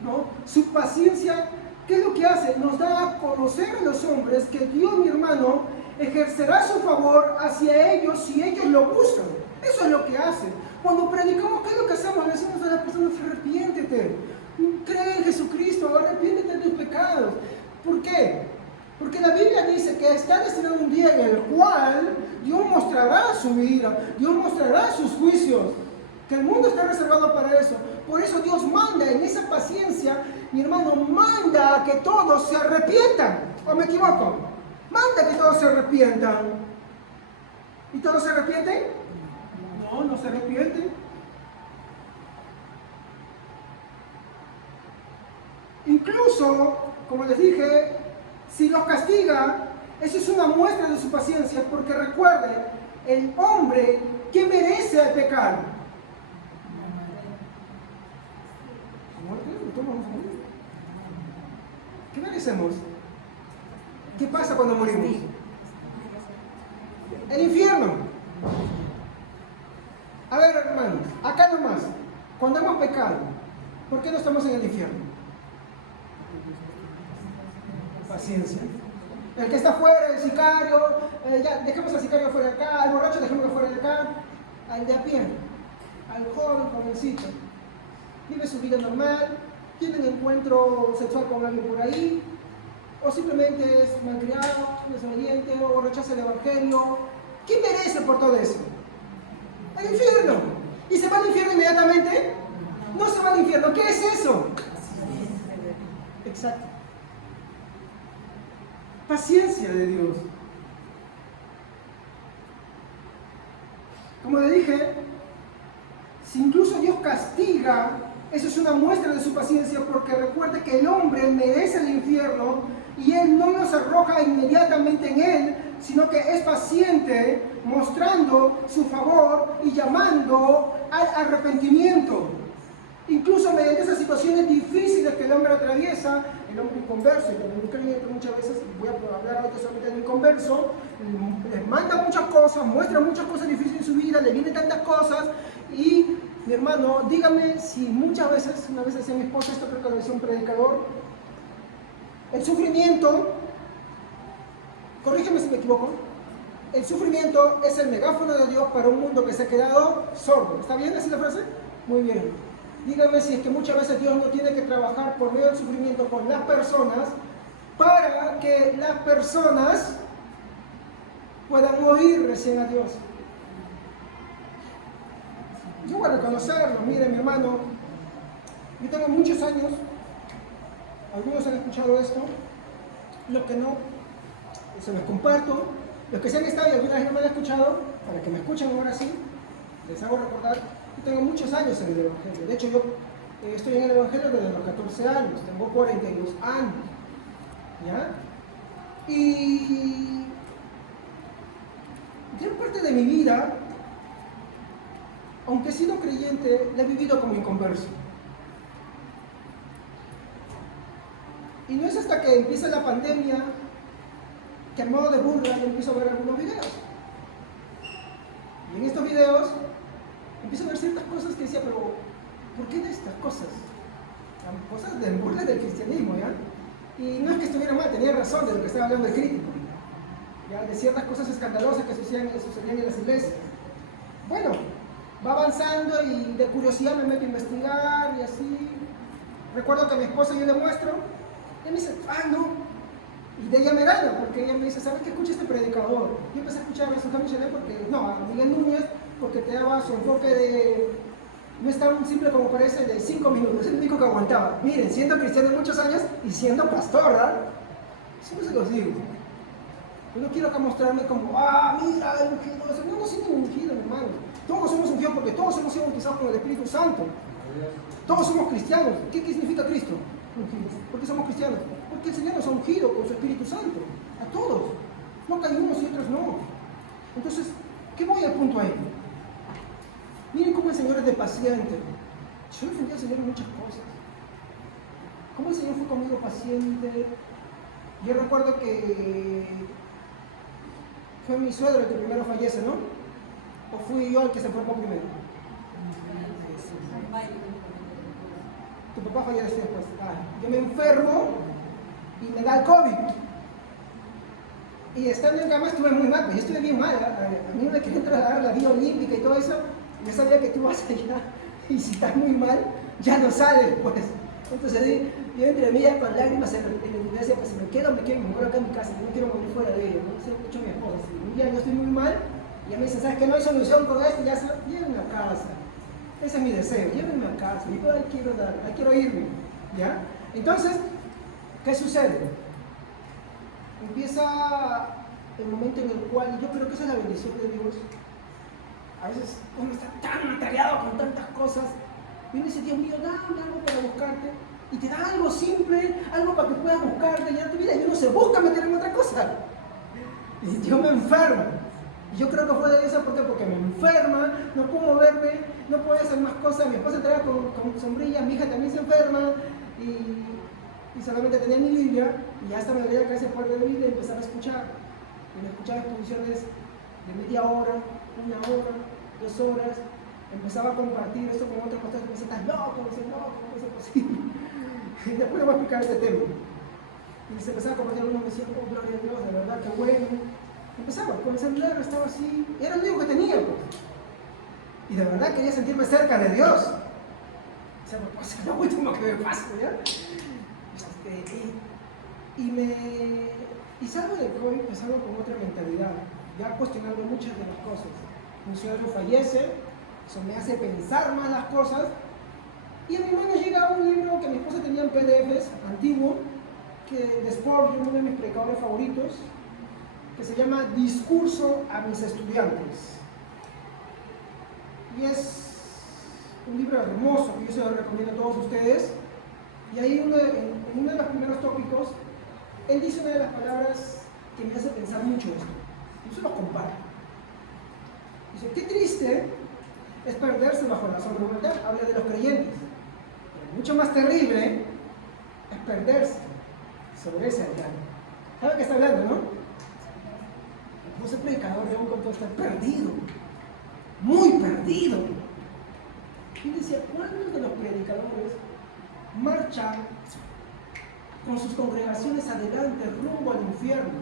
¿no? Su paciencia, ¿qué es lo que hace? Nos da a conocer a los hombres que Dios, mi hermano, ejercerá su favor hacia ellos si ellos lo buscan. Eso es lo que hace. Cuando predicamos, ¿qué es lo que hacemos? Le decimos a la persona, arrepiéntete, cree en Jesucristo, arrepiéntete de tus pecados. ¿Por qué? Porque la Biblia dice que está destinado un día en el cual Dios mostrará su ira, Dios mostrará sus juicios, que el mundo está reservado para eso. Por eso Dios manda en esa paciencia, mi hermano, manda a que todos se arrepientan. ¿O me equivoco? Manda que todos se arrepientan. ¿Y todos se arrepienten? No, no se arrepienten. Incluso, como les dije, si los castiga, Eso es una muestra de su paciencia, porque recuerden, el hombre que merece el pecado. ¿Qué merecemos? ¿Qué pasa cuando morimos? El infierno. A ver, hermanos, acá nomás, cuando hemos pecado, ¿por qué no estamos en el infierno? Paciencia. El que está fuera, el sicario, ya dejemos al sicario fuera de acá, al borracho dejemos fuera de acá, al de a pie, al jovencito, vive su vida normal, tiene un encuentro sexual con alguien por ahí, o simplemente es malcriado, desobediente, o rechaza el evangelio. ¿Quién merece por todo eso? El infierno. ¿Y se va al infierno inmediatamente? No se va al infierno. ¿Qué es eso? Exacto. Paciencia de Dios. Como le dije, si incluso Dios castiga, eso es una muestra de su paciencia, porque recuerde que el hombre merece el infierno y Él no nos arroja inmediatamente en él, sino que es paciente, mostrando su favor y llamando al arrepentimiento. Incluso mediante esas situaciones difíciles que el hombre atraviesa, el hombre inconverso, y también un creyente muchas veces, voy a hablar ahorita solamente del inconverso, les manda muchas cosas, muestra muchas cosas difíciles en su vida, le vienen tantas cosas, y mi hermano, dígame si muchas veces, una vez decía mi esposa, esto creo que lo decía un predicador, el sufrimiento, corrígeme si me equivoco, el sufrimiento es el megáfono de Dios para un mundo que se ha quedado sordo. ¿Está bien así la frase? Muy bien. Dígame si es que muchas veces Dios no tiene que trabajar por medio del sufrimiento con las personas para que las personas puedan oír recién a Dios. Yo voy a reconocerlo, mire mi hermano, yo tengo muchos años, algunos han escuchado esto, los que no, se los comparto, los que se han estado y alguna vez no me han escuchado, para que me escuchen ahora sí, les hago recordar, yo tengo muchos años en el Evangelio, de hecho yo estoy en el Evangelio desde los 14 años, tengo 42 años, ¿ya? Y gran parte de mi vida, aunque he sido creyente, la he vivido como inconverso. Y no es hasta que empieza la pandemia que a modo de burla yo empiezo a ver algunos videos. Y en estos videos empiezo a ver ciertas cosas que decía, pero ¿por qué de estas cosas? Cosas de burla del cristianismo, ¿ya? Y no es que estuviera mal, tenía razón de lo que estaba hablando el crítico, ¿ya? De ciertas cosas escandalosas que sucedían en las iglesias. Bueno, va avanzando y de curiosidad me meto a investigar y así. Recuerdo que a mi esposa yo le muestro, y me dice, no. Y de ella me gana, porque ella me dice, ¿sabes qué? Escucha este predicador. Yo empecé a escuchar a Suján Michelet porque, no, a Miguel Núñez, porque te daba su enfoque de, no es tan simple como parece, de 5 minutos, es el único que aguantaba. Miren, siendo cristiano muchos años y siendo pastor, ¿verdad? Siempre se los digo. Yo no quiero acá mostrarme como, mira, el ungido. No, no siendo ungido, mi hermano. Todos somos ungidos porque todos hemos sido bautizados con el Espíritu Santo. Todos somos cristianos. ¿Qué significa Cristo? Ungidos. ¿Por qué somos cristianos? Porque el Señor nos ha ungido con su Espíritu Santo. A todos. No que hay unos y otros no. Entonces, ¿qué voy al punto ahí? Miren cómo el Señor es de paciente. Yo defendí al Señor en muchas cosas. Cómo el Señor fue conmigo paciente. Yo recuerdo que fue mi suegro el que primero fallece, ¿no? ¿O fui yo el que se enfermó primero? Tu papá falleció después. Yo me enfermo y me da el COVID. Y estando en cama estuve muy mal, pues yo estuve bien mal. A mí me querían trasladar a la vía olímpica y todo eso. Yo sabía que tú vas allá y si estás muy mal, ya no sales, pues. Entonces yo entre mí con lágrimas en la iglesia, pues si me quedo, me muero acá en mi casa, no quiero morir fuera de ella, ¿no? Eso lo escucho a mi esposa. Si un día yo estoy muy mal, y ella me dice, ¿sabes qué? No hay solución con esto, ya se llévenme a casa. Ese es mi deseo, llévenme a casa, yo quiero irme, ¿ya? Entonces, ¿qué sucede? Empieza el momento en el cual, yo creo que esa es la bendición de Dios. A veces uno está tan atareado con tantas cosas, y uno dice, Dios mío, dame algo para buscarte, y te da algo simple, algo para que puedas buscarte, llenar tu vida, y uno se busca meter en otra cosa, Y Dios me enferma. Y yo creo que fue de eso, ¿por qué? Porque me enferma, no puedo moverme, no puedo hacer más cosas. Mi esposa trae con sombrilla, mi hija también se enferma. Y solamente tenía mi Biblia. Y hasta me veía que ese puerto de Biblia y empezaba a escuchar. Y me escuchaba exposiciones de media hora, 1 hora, 2 horas. Empezaba a compartir esto con otros pastores. Me decían, estás loco, me decían, no, ¿cómo es posible? Y después le voy a explicar este tema. Y se empezaba a compartir, uno me decía, oh, gloria a Dios, de verdad, qué bueno. Empezaba con el celular, estaba así, era lo único que tenía, pues. Y de verdad quería sentirme cerca de Dios. O sea, pues es lo último que me pasa, ¿ya? Y salgo del COVID empezando con otra mentalidad, ya cuestionando muchas de las cosas. Un ciudadano fallece, eso me hace pensar más las cosas. Y a mi mano llega un libro que mi esposa tenía en PDFs, antiguo, de Spurgeon, uno de mis predicadores favoritos, que se llama Discurso a mis estudiantes. Y es un libro hermoso que yo se lo recomiendo a todos ustedes. Y ahí en uno de los primeros tópicos, él dice una de las palabras que me hace pensar mucho esto. Y yo se los comparto. Dice, qué triste es perderse bajo la sombra. Habla de los creyentes. Pero mucho más terrible es perderse sobre ese altar. ¿Sabe qué está hablando, no? No sé, predicador de un control está perdido. Muy perdido. Y decía, ¿cuántos de los predicadores marchan con sus congregaciones adelante rumbo al infierno?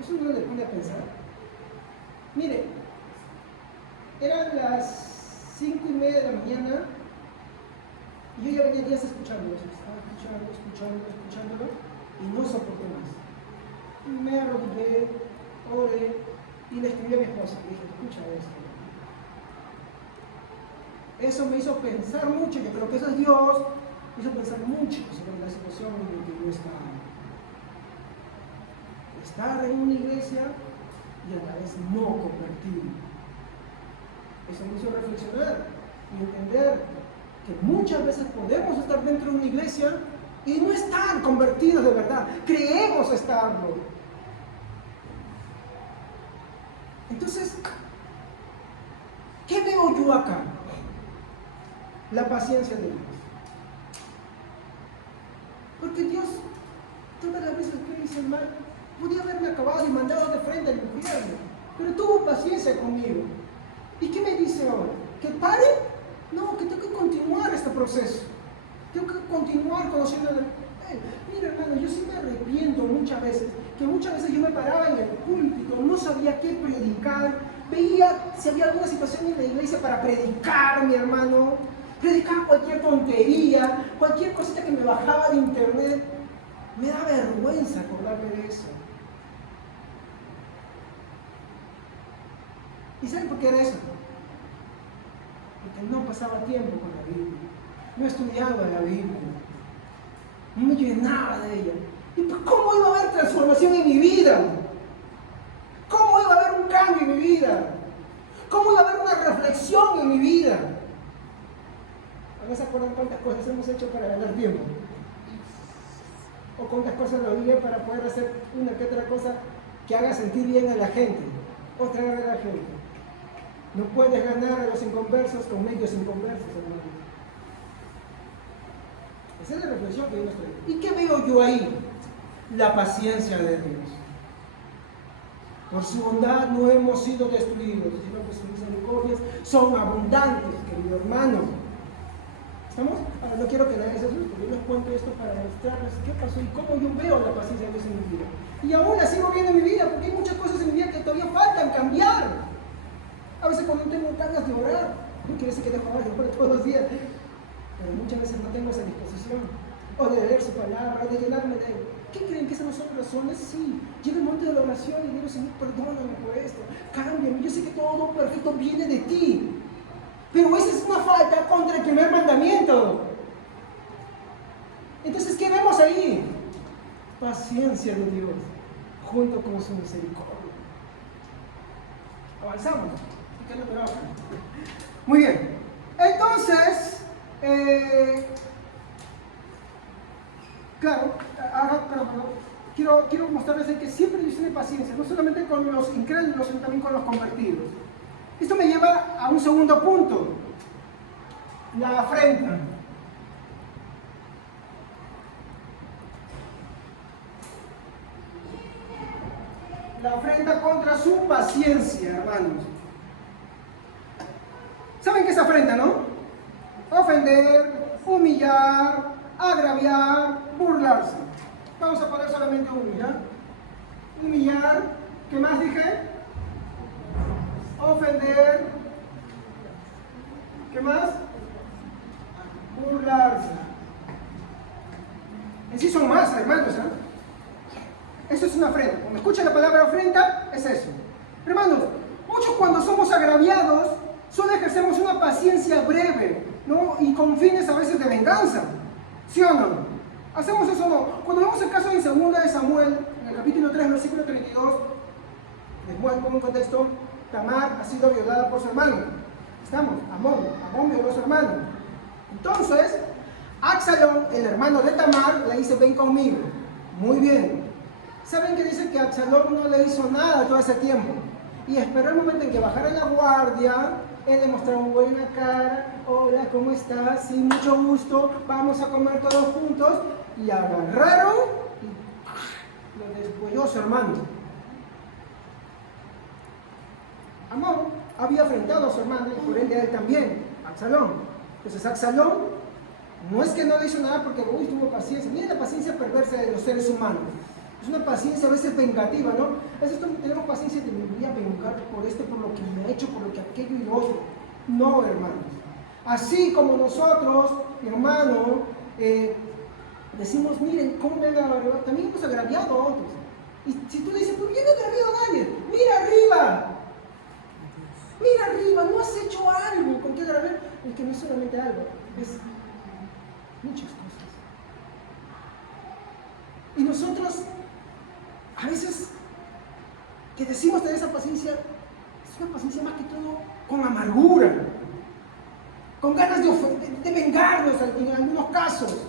Eso no le pone a pensar. Mire, eran las 5:30 de la mañana y yo ya venía días escuchándolo, estaba escuchándolo y no soporté más. Me arrodillé, oré y le escribí a mi esposa y dije, escucha esto. Eso me hizo pensar mucho, yo creo que eso es Dios, me hizo pensar mucho sobre la situación en la que yo estaba. Estar en una iglesia y a la vez no convertido. Eso me hizo reflexionar y entender que muchas veces podemos estar dentro de una iglesia y no estar convertidos de verdad. Creemos estarlo. Entonces, ¿qué veo yo acá? La paciencia de Dios. Porque Dios, todas las veces que hice el mal, podía haberme acabado y mandado de frente al infierno, pero tuvo paciencia conmigo. ¿Y qué me dice ahora? ¿Que pare? No, que tengo que continuar este proceso. Tengo que continuar conociendo a Dios. Mira, hermano, yo sí me arrepiento muchas veces, que muchas veces yo me paraba en el púlpito, no sabía qué predicar, veía si había alguna situación en la iglesia para predicar, mi hermano, predicaba cualquier tontería, cualquier cosita que me bajaba de internet. Me da vergüenza acordarme de eso. ¿Y saben por qué era eso? Porque no pasaba tiempo con la Biblia, no estudiaba la Biblia, no me llenaba de ella. ¿Y pues cómo iba a haber transformación en mi vida? ¿Cómo iba a haber un cambio en mi vida? ¿Cómo iba a haber una reflexión en mi vida? ¿No se acuerdan cuántas cosas hemos hecho para ganar tiempo? ¿O cuántas cosas lo dije para poder hacer una que otra cosa que haga sentir bien a la gente? O traer a la gente. No puedes ganar a los inconversos con medios inconversos, hermano. Esa es la reflexión que yo estoy. ¿Y qué veo yo ahí? La paciencia de Dios. Por su bondad no hemos sido destruidos, sino que sus misericordias son abundantes, querido hermano. ¿Estamos? Ahora no quiero que nadie se asuste, yo les cuento esto para mostrarles qué pasó y cómo yo veo la paciencia de Dios en mi vida. Y aún la sigo viendo en mi vida, porque hay muchas cosas en mi vida que todavía faltan cambiar. A veces cuando tengo ganas de orar, no quiere decir que dejo de orar todos los días, pero muchas veces no tengo esa disposición, o de leer su palabra, o de llenarme de él. ¿Qué creen que esas no son razones? Sí, llega el momento de la oración y digo, Señor, perdóname por esto, cámbiame, yo sé que todo perfecto viene de ti, pero esa es una falta contra el primer mandamiento. Entonces, ¿qué vemos ahí? Paciencia de Dios, junto con su misericordia. Avanzamos. Muy bien. Entonces, claro, quiero mostrarles que siempre Dios tiene paciencia, no solamente con los incrédulos, sino también con los convertidos. Esto me lleva a un segundo punto, la afrenta. La afrenta contra su paciencia, hermanos. ¿Saben qué es afrenta, no? Ofender, humillar, agraviar, burlarse. Vamos a poner solamente humillar. Humillar, ¿qué más dije? Ofender, ¿qué más? Burlarse. En sí son más, hermanos, ¿eh? Eso es una afrenta. Cuando escuchan la palabra afrenta, es eso. Hermanos, muchos cuando somos agraviados, solo ejercemos una paciencia breve, ¿no? Y con fines a veces de venganza. ¿Sí o no? ¿Hacemos eso o no? Cuando vemos el caso en 2 de Samuel, en el capítulo 3, versículo 32, les pongo un contexto, Tamar ha sido violada por su hermano. Estamos, Amón violó a su hermano. Entonces, Absalón, el hermano de Tamar, le dice, ven conmigo. Muy bien. ¿Saben que dice que Absalón no le hizo nada todo ese tiempo? Y esperó el momento en que bajara la guardia, él le mostraba una buena cara, hola, ¿cómo estás? Sí, mucho gusto, vamos a comer todos juntos. Y agarraron y lo despolló su hermano. Amón había afrentado a su hermano y por ende a él también, Absalón. Entonces Absalón no es que no le hizo nada porque tuvo paciencia. Miren la paciencia perversa de los seres humanos. Es una paciencia a veces vengativa, ¿no? A veces tenemos paciencia de me voy a vengar por esto, por lo que me ha hecho, por lo que aquello y lo otro. No, hermanos. Así como nosotros, hermano, decimos, miren, ¿cómo me han agraviado? También hemos agraviado a otros. Y si tú dices, ¿por qué no he agraviado a nadie? ¡Mira arriba! Mira arriba, no has hecho algo. ¿Con qué agraviar? Es que no es solamente algo, es muchas cosas. Y nosotros, a veces, que decimos tener esa paciencia, es una paciencia más que todo con amargura, con ganas de vengarnos en algunos casos.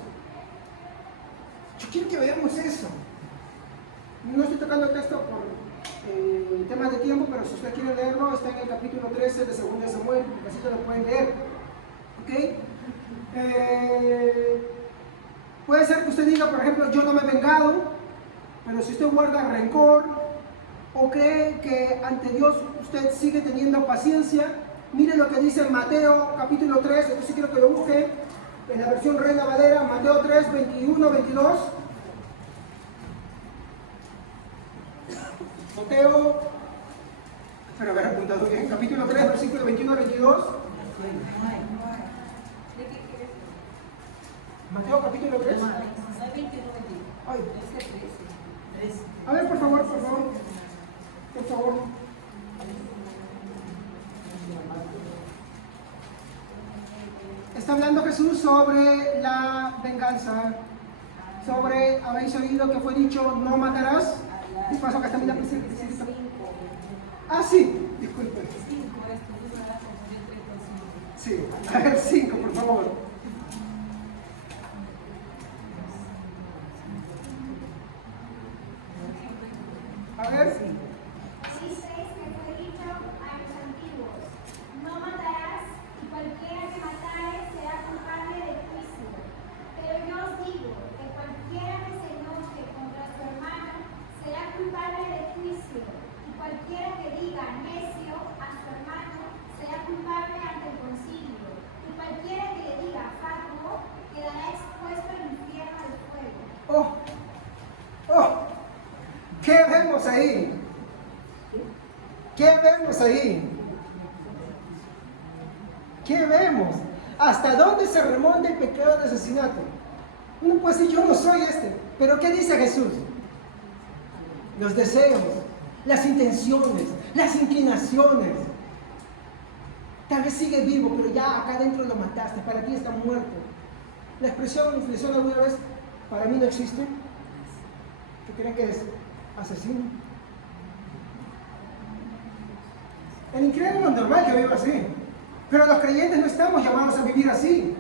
Yo quiero que veamos eso. No estoy tocando el texto por temas de tiempo, pero si usted quiere leerlo, está en el capítulo 13 de 2 de Samuel, así que lo pueden leer. ¿Ok? Puede ser que usted diga, por ejemplo, yo no me he vengado, pero si usted guarda rencor o cree que ante Dios usted sigue teniendo paciencia, mire lo que dice en Mateo capítulo 3, esto sí quiero que lo busque, en la versión Reina Valera, Mateo 3, 21, 22. Mateo, espero haber apuntado bien, capítulo 3, versículo 21 a 22. Mateo capítulo 3. Ay. A ver, por favor. Por favor. Está hablando Jesús sobre la venganza, sobre, habéis oído que fue dicho, no matarás. ¿Qué pasó? Acá está mi lápiz. Ah, sí, disculpe. Sí, a ver, 5, por favor. A ver. Dices que fue dicho a los antiguos, no matarás, y cualquiera que matare será culpable de juicio. Pero yo os digo que cualquiera que se enoje contra su hermano será culpable de juicio, y cualquiera que diga necio a su hermano será culpable ante el concilio, y cualquiera que le diga fatuo quedará expuesto al infierno del fuego. ¿Qué vemos ahí? ¿Qué vemos ahí? ¿Qué vemos? ¿Hasta dónde se remonta el pecado de asesinato? Uno puede decir, yo no soy pero ¿qué dice Jesús? Los deseos, las intenciones, las inclinaciones. Tal vez sigue vivo, pero ya acá adentro lo mataste, para ti está muerto. La expresión alguna vez, para mí no existe. ¿Qué creen que es? Asesino. El incrédulo es normal que viva así, pero los creyentes no estamos llamados a vivir así.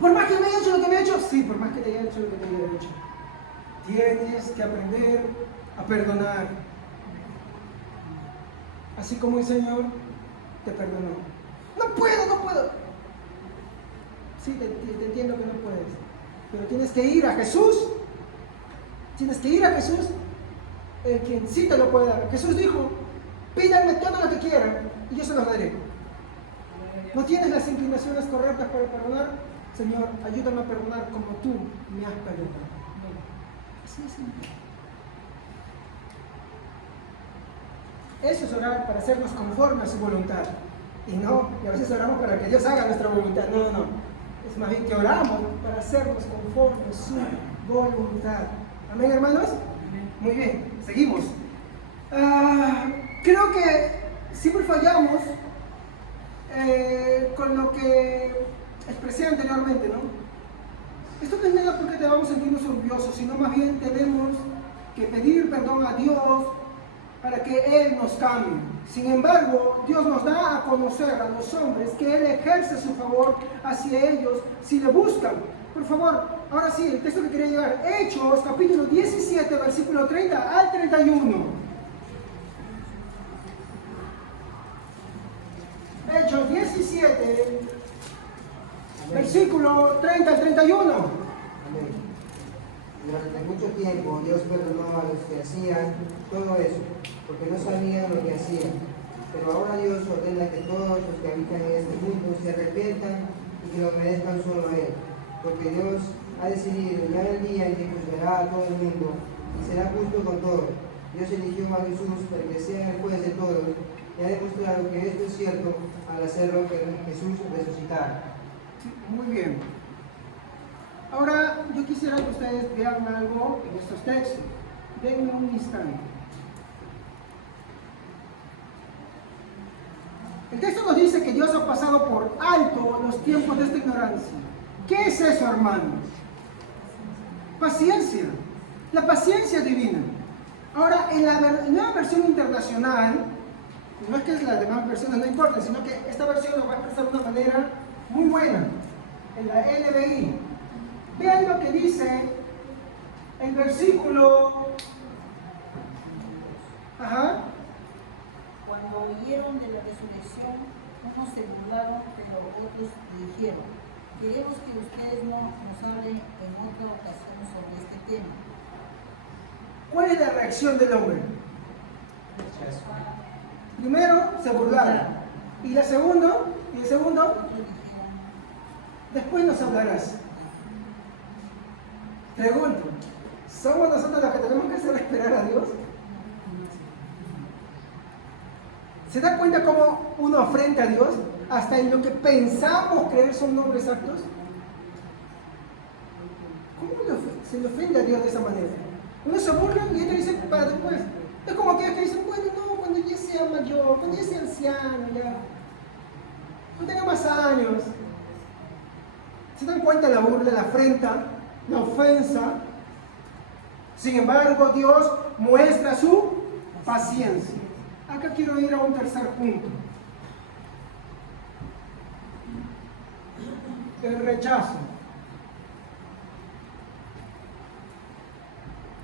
Por más que me haya hecho lo que me ha hecho, Sí, por más que te haya hecho lo que te haya hecho. Tienes que aprender a perdonar. Así como el Señor te perdonó. No puedo. Sí, te entiendo que no puedes. Pero tienes que ir a Jesús. Tienes que ir a Jesús, el quien sí te lo puede dar. Jesús dijo, pídanme todo lo que quieran y yo se los daré. ¿No tienes las inclinaciones correctas para perdonar? Señor, ayúdame a perdonar como tú me has perdonado. Así es simple. Eso es orar para hacernos conforme a su voluntad. Y a veces oramos para que Dios haga nuestra voluntad. No. Es más bien que oramos para hacernos conforme a su voluntad. ¿Amén, hermanos? Muy bien, seguimos. Creo que siempre fallamos con lo que expresé anteriormente, ¿no? Esto no es nada porque te vamos a sentirnos orgullosos, sino más bien tenemos que pedir perdón a Dios para que Él nos cambie. Sin embargo, Dios nos da a conocer a los hombres que Él ejerce su favor hacia ellos si le buscan. Por favor, ahora sí, el texto que quería llegar. Hechos, capítulo 17, versículo 30 al 31. Hechos 17, versículo 30 al 31. Amén. Durante mucho tiempo Dios perdonó a los que hacían todo eso, porque no sabían lo que hacían. Pero ahora Dios ordena que todos los que habitan en este mundo se arrepientan y que lo obedezcan solo a Él. Porque Dios ha decidido ya el día en que juzgará a todo el mundo y será justo con todos. Dios eligió a Jesús para que sea el juez de todos y ha demostrado que esto es cierto al hacerlo que Jesús resucitara. Sí, muy bien. Ahora yo quisiera que ustedes vean algo en estos textos. Denme un instante. El texto nos dice que Dios ha pasado por alto los tiempos de esta ignorancia. ¿Qué es eso, hermanos? Paciencia. La paciencia divina. Ahora, en la nueva versión internacional, no es que las demás versiones no importen, sino que esta versión lo va a expresar de una manera muy buena. En la NBI. Vean lo que dice el versículo. Cuando oyeron de la resurrección, unos se burlaron, pero otros dijeron: queremos que ustedes nos hablen en otra ocasión sobre este tema. ¿Cuál es la reacción del hombre? Primero se burlaron. ¿Y el segundo? Después nos hablarás. Pregunto, ¿somos nosotros los que tenemos que hacer esperar a Dios? ¿Se da cuenta cómo uno afrenta a Dios? Hasta en lo que pensamos creer son nombres actos. ¿Cómo se le ofende a Dios de esa manera? Uno se burla y otro dice para después. Es como aquellos que dicen, bueno, no, cuando ya sea mayor, cuando ya sea anciano, ya no tenga más años. ¿Se dan cuenta la burla, la afrenta, la ofensa? Sin embargo, Dios muestra su paciencia. Acá quiero ir a un tercer punto. El rechazo.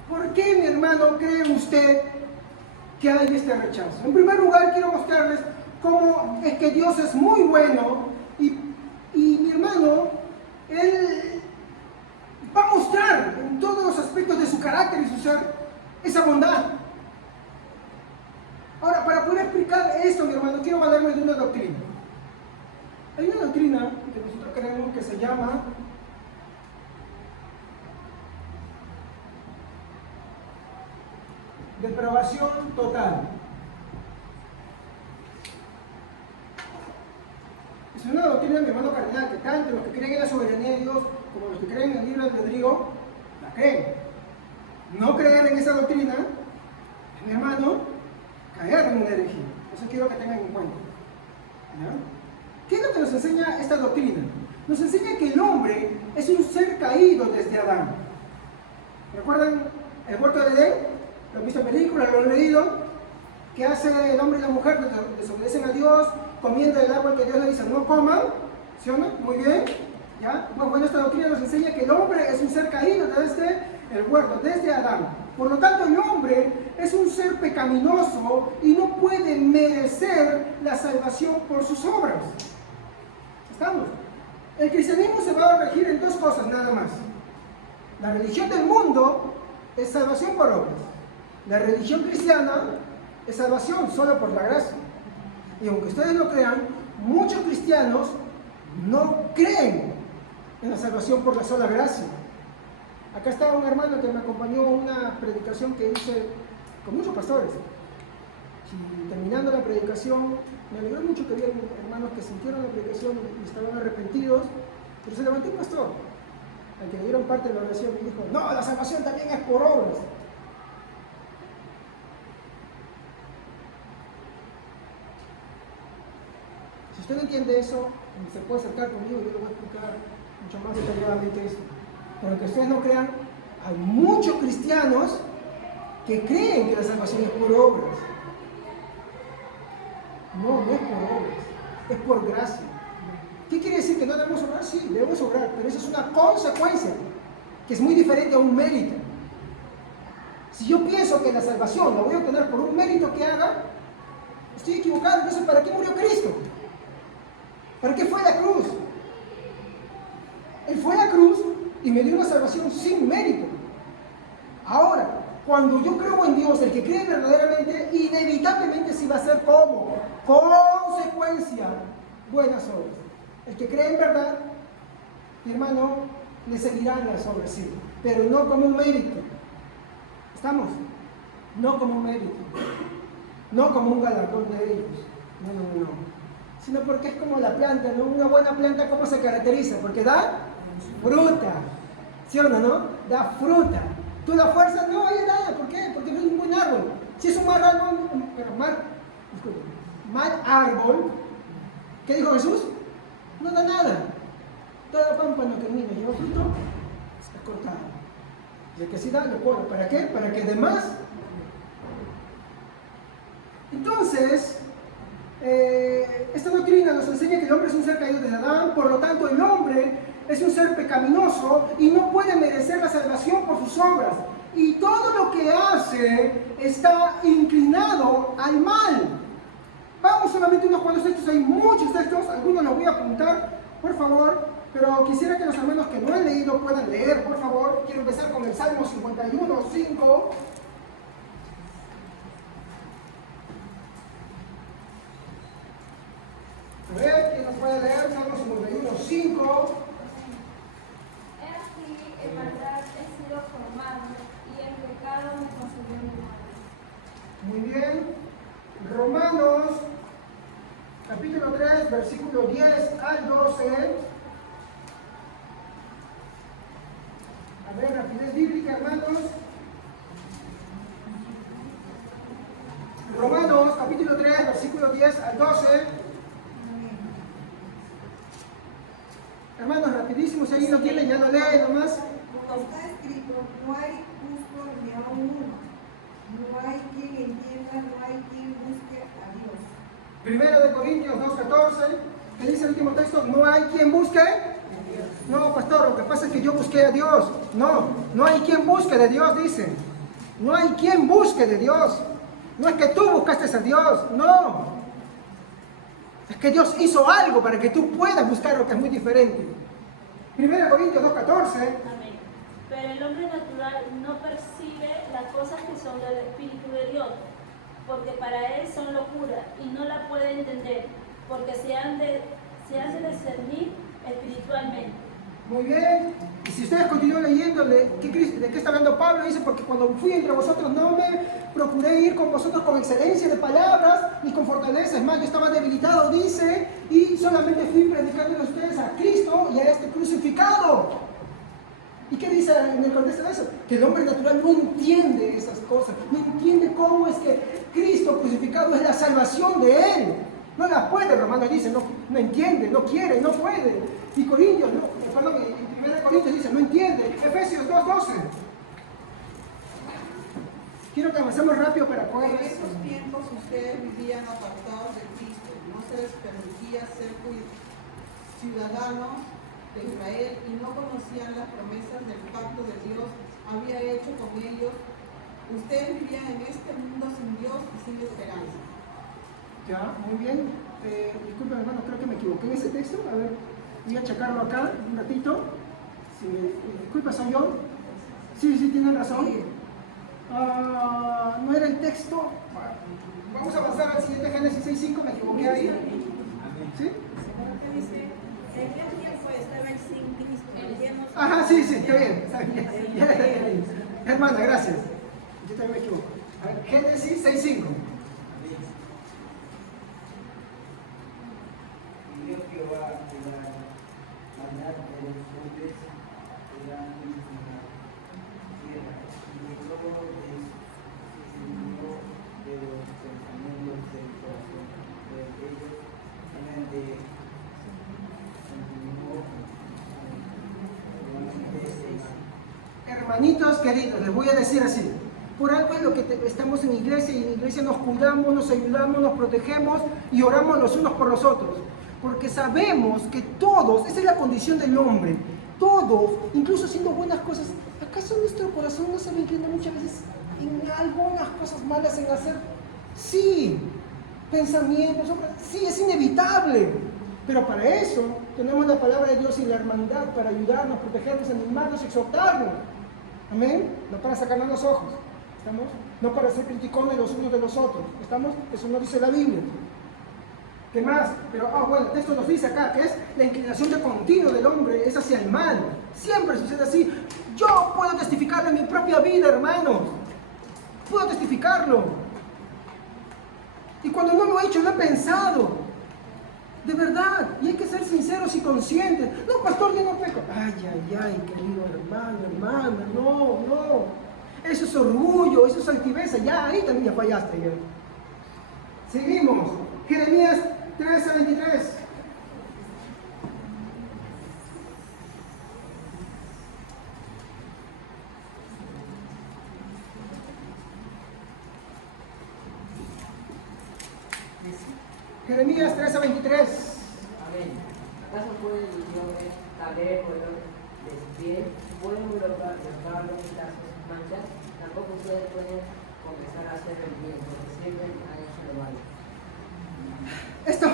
¿Por qué, mi hermano, cree usted que hay este rechazo? En primer lugar, quiero mostrarles cómo es que Dios es muy bueno y mi hermano, Él va a mostrar en todos los aspectos de su carácter y su ser esa bondad. Ahora, para poder explicar esto, mi hermano, quiero valerme de una doctrina. Hay una doctrina que nosotros creemos que se llama depravación total. Es una doctrina, mi hermano cardenal, que tanto los que creen en la soberanía de Dios como los que creen en el libre albedrío la creen. No creer en esa doctrina, mi hermano, caer en una herejía. Eso quiero que tengan en cuenta. ¿Ya? ¿Qué es lo que nos enseña esta doctrina? Nos enseña que el hombre es un ser caído desde Adán. ¿Recuerdan el huerto de Edén? ¿Lo han visto en películas? ¿Lo han leído? ¿Qué hace el hombre y la mujer? Desobedecen a Dios, comiendo el árbol que Dios le dice no coman. ¿Sí o no? Muy bien. ¿Ya? Bueno, esta doctrina nos enseña que el hombre es un ser caído desde el huerto, desde Adán. Por lo tanto, el hombre es un ser pecaminoso y no puede merecer la salvación por sus obras. ¿Estamos? El cristianismo se va a regir en dos cosas nada más. La religión del mundo es salvación por obras. La religión cristiana es salvación solo por la gracia. Y aunque ustedes lo crean, muchos cristianos no creen en la salvación por la sola gracia. Acá estaba un hermano que me acompañó a una predicación que hice con muchos pastores. Y terminando la predicación, me alegró mucho que había hermanos que sintieron la predicación y estaban arrepentidos, pero se levantó un pastor, al que le dieron parte de la oración, y dijo: no, la salvación también es por obras. Si usted no entiende eso, se puede acercar conmigo y yo le voy a explicar mucho más detalladamente eso. Pero aunque ustedes no crean, hay muchos cristianos que creen que la salvación es por obras. No, no es por obras, es por gracia. ¿Qué quiere decir? ¿Que no debemos obrar? Sí, debemos obrar, pero eso es una consecuencia, que es muy diferente a un mérito. Si yo pienso que la salvación la voy a obtener por un mérito que haga, estoy equivocado. Entonces, ¿para qué murió Cristo? ¿Para qué fue la cruz? Él fue a la cruz y me dio una salvación sin mérito. Ahora, cuando yo creo en Dios, el que cree verdaderamente, inevitablemente sí va a ser como consecuencia buenas obras. El que cree en verdad, mi hermano, le seguirán las obras, sí, pero no como un mérito. ¿Estamos? No como un mérito. No como un galardón de ellos. No. Sino porque es como la planta, ¿no? Una buena planta, ¿cómo se caracteriza? Porque da fruta. ¿Sí o no? Da fruta. Tú la fuerzas, no, oye, nada. ¿Por qué? Porque no es un buen árbol. Si es un mal árbol, mal árbol, ¿qué dijo Jesús? No da nada. Toda pámpano que mira lleva fruto, está cortado. Y el que sí da, lo corta. ¿Para qué? Para que demás. Entonces, esta doctrina nos enseña que el hombre es un ser caído de Adán, por lo tanto el hombre es un ser pecaminoso y no puede merecer la salvación por sus obras. Y todo lo que hace está inclinado al mal. Vamos solamente unos cuantos textos, hay muchos textos, algunos los voy a apuntar, por favor, pero quisiera que los hermanos que no han leído puedan leer, por favor. Quiero empezar con el Salmo 51, 5. A ver, ¿quién nos puede leer? Salmo 51, 5. He aquí, en maldad he sido formado, y en pecado me consumió mi madre. Muy bien. Romanos, capítulo 3, versículo 10 al 12. A ver, rapidez bíblica, hermanos. Romanos, capítulo 3, versículo 10 al 12. Hermanos, rapidísimo, si alguien lo tiene, ya lo lee nomás. Como está escrito, no hay justo ni aun uno. No hay quien entienda, no hay quien busque a Dios. Primero de Corintios 2:14, ¿qué dice el último texto? No hay quien busque. No, pastor, lo que pasa es que yo busqué a Dios. No hay quien busque de Dios, dice. No hay quien busque de Dios. No es que tú buscaste a Dios, no. Es que Dios hizo algo para que tú puedas buscarlo, que es muy diferente. Primero de Corintios 2:14. Amén. Pero el hombre natural no percibe las cosas que son del Espíritu de Dios, porque para él son locura y no la puede entender, porque se han de discernir espiritualmente. Muy bien. Y si ustedes continúan leyendo, ¿de qué está hablando Pablo? Dice, porque cuando fui entre vosotros no me procuré ir con vosotros con excelencia de palabras ni con fortaleza. Es más, yo estaba debilitado, dice, y solamente fui predicando a ustedes a Cristo y a este crucificado. ¿Y qué dice en el contexto de eso? Que el hombre natural no entiende esas cosas, no entiende cómo es que Cristo crucificado es la salvación de él. No la puede, Romanos dice, no entiende, no quiere, no puede. Y Corintios, en 1 Corintios dice, no entiende. Efesios 2:12. Quiero que avancemos rápido para poder. En esos tiempos ustedes vivían apartados de Cristo, no se les permitía ser ciudadanos de Israel y no conocían las promesas del pacto de Dios había hecho con ellos. Ustedes vivían en este mundo sin Dios y sin esperanza. Ya, muy bien. Disculpen, hermano, creo que me equivoqué en ese texto. A ver, voy a checarlo acá un ratito. Si disculpa, ¿soy yo? Sí, tienen razón. No era el texto. Vamos a pasar al siguiente Génesis 6:5, me equivoqué ahí. ¿Sí? ¿En qué tiempo estaban sin Cristo? Ajá, sí, está bien. Ya. Hermana, gracias. Yo también me equivoco. A ver, Génesis 6:5. Y vio Jehová que la maldad de los hombres era mucho en la tierra, y que todo descendió de los pensamientos del corazón de ellos, eran de Hermanitos queridos, les voy a decir así. Por algo es lo que estamos en iglesia, y en iglesia nos cuidamos, nos ayudamos, nos protegemos y oramos los unos por los otros. Porque sabemos que todos, esa es la condición del hombre, todos, incluso haciendo buenas cosas, ¿acaso nuestro corazón no se me inclina muchas veces en algunas cosas malas en hacer? Sí, pensamientos, obras, sí, es inevitable. Pero para eso tenemos la palabra de Dios y la hermandad para ayudarnos, protegernos, animarnos, exhortarnos. Amén. No para sacarnos los ojos. ¿Estamos? No para ser criticones los unos de los otros. ¿Estamos? Eso no dice la Biblia. ¿Qué más? Pero, bueno, el texto nos dice acá que es la inclinación de continuo del hombre es hacia el mal. Siempre sucede así. Yo puedo testificarlo en mi propia vida, hermanos. Puedo testificarlo. Y cuando no lo he hecho, lo he pensado. De verdad, y hay que ser sinceros y conscientes. No, pastor, yo no peco. Ay, querido hermano, hermana, no. Eso es orgullo, eso es altiveza. Ya, ahí también ya fallaste. Ya. Seguimos. Jeremías 13:23. Jeremías 13:23. Amén. ¿Acaso puede el hombre cambiar el color de su piel? ¿Pueden bloquear las manchas? Tampoco ustedes pueden comenzar a hacer el bien, porque sirven a eso lo vale. Esto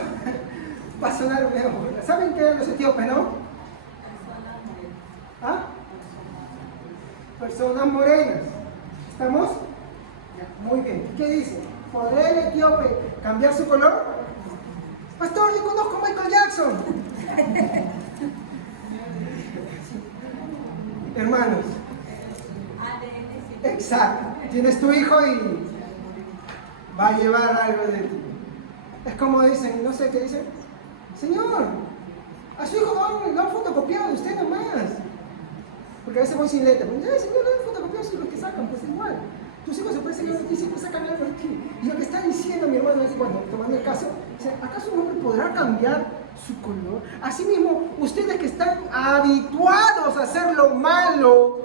va a sonar mejor. ¿Saben qué eran los etíopes, no? ¿Ah? Personas morenas. ¿Estamos? Muy bien. ¿Qué dice? ¿Podrá el etíope cambiar su color? Pastor, yo conozco a Michael Jackson. Hermanos. Exacto. Tienes tu hijo y va a llevar algo de ti. Es como dicen, no sé qué dicen. Señor, a su hijo lo han fotocopiado, usted nomás. Porque a veces voy sin letra. Señor, lo han fotocopiado, son los que sacan, pues igual. Tus hijos se parecen a ti, siempre sacan algo de ti. Y lo que está diciendo mi hermano es, bueno, tomando el caso, ¿acaso un hombre podrá cambiar su color? Asimismo, ustedes que están habituados a hacer lo malo,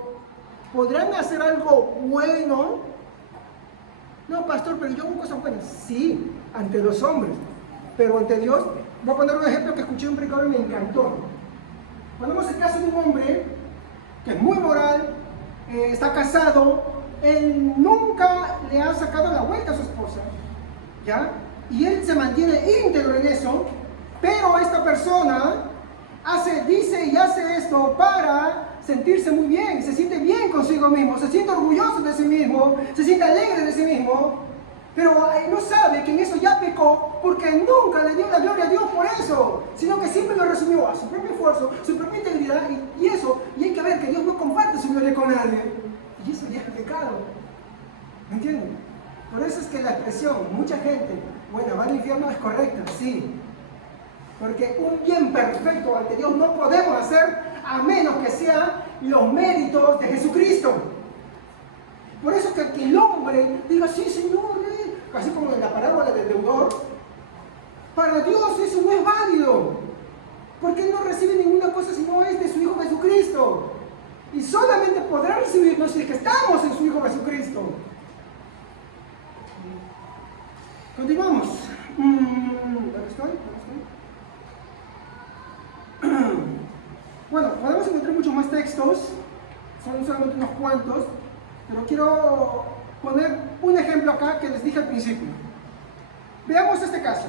¿podrán hacer algo bueno? No, pastor, pero yo hago cosas buenas. Sí, ante los hombres, pero ante Dios. Voy a poner un ejemplo que escuché en un predicador y me encantó. Ponemos el caso de un hombre que es muy moral, está casado, él nunca le ha sacado la vuelta a su esposa, ¿ya? Y él se mantiene íntegro en eso, pero esta persona dice y hace esto para sentirse muy bien, se siente bien consigo mismo, se siente orgulloso de sí mismo, se siente alegre de sí mismo, pero no sabe que en eso ya pecó porque nunca le dio la gloria a Dios por eso, sino que siempre lo resumió a su propio esfuerzo, su propia integridad y eso, y hay que ver que Dios no comparte su gloria con nadie. Y eso ya es pecado. ¿Me entienden? Por eso es que la expresión, mucha gente, bueno, va al infierno, es correcta, sí. Porque un bien perfecto ante Dios no podemos hacer a menos que sean los méritos de Jesucristo. Por eso que el hombre diga, sí, Señor, así como en la parábola del deudor, para Dios eso no es válido. Porque Él no recibe ninguna cosa si no es de su Hijo Jesucristo. Y solamente podrá recibirnos si es que estamos en su Hijo Jesucristo. Continuamos. ¿Dónde estoy? Bueno, podemos encontrar muchos más textos, son solamente unos cuantos, pero quiero poner un ejemplo acá que les dije al principio. Veamos este caso.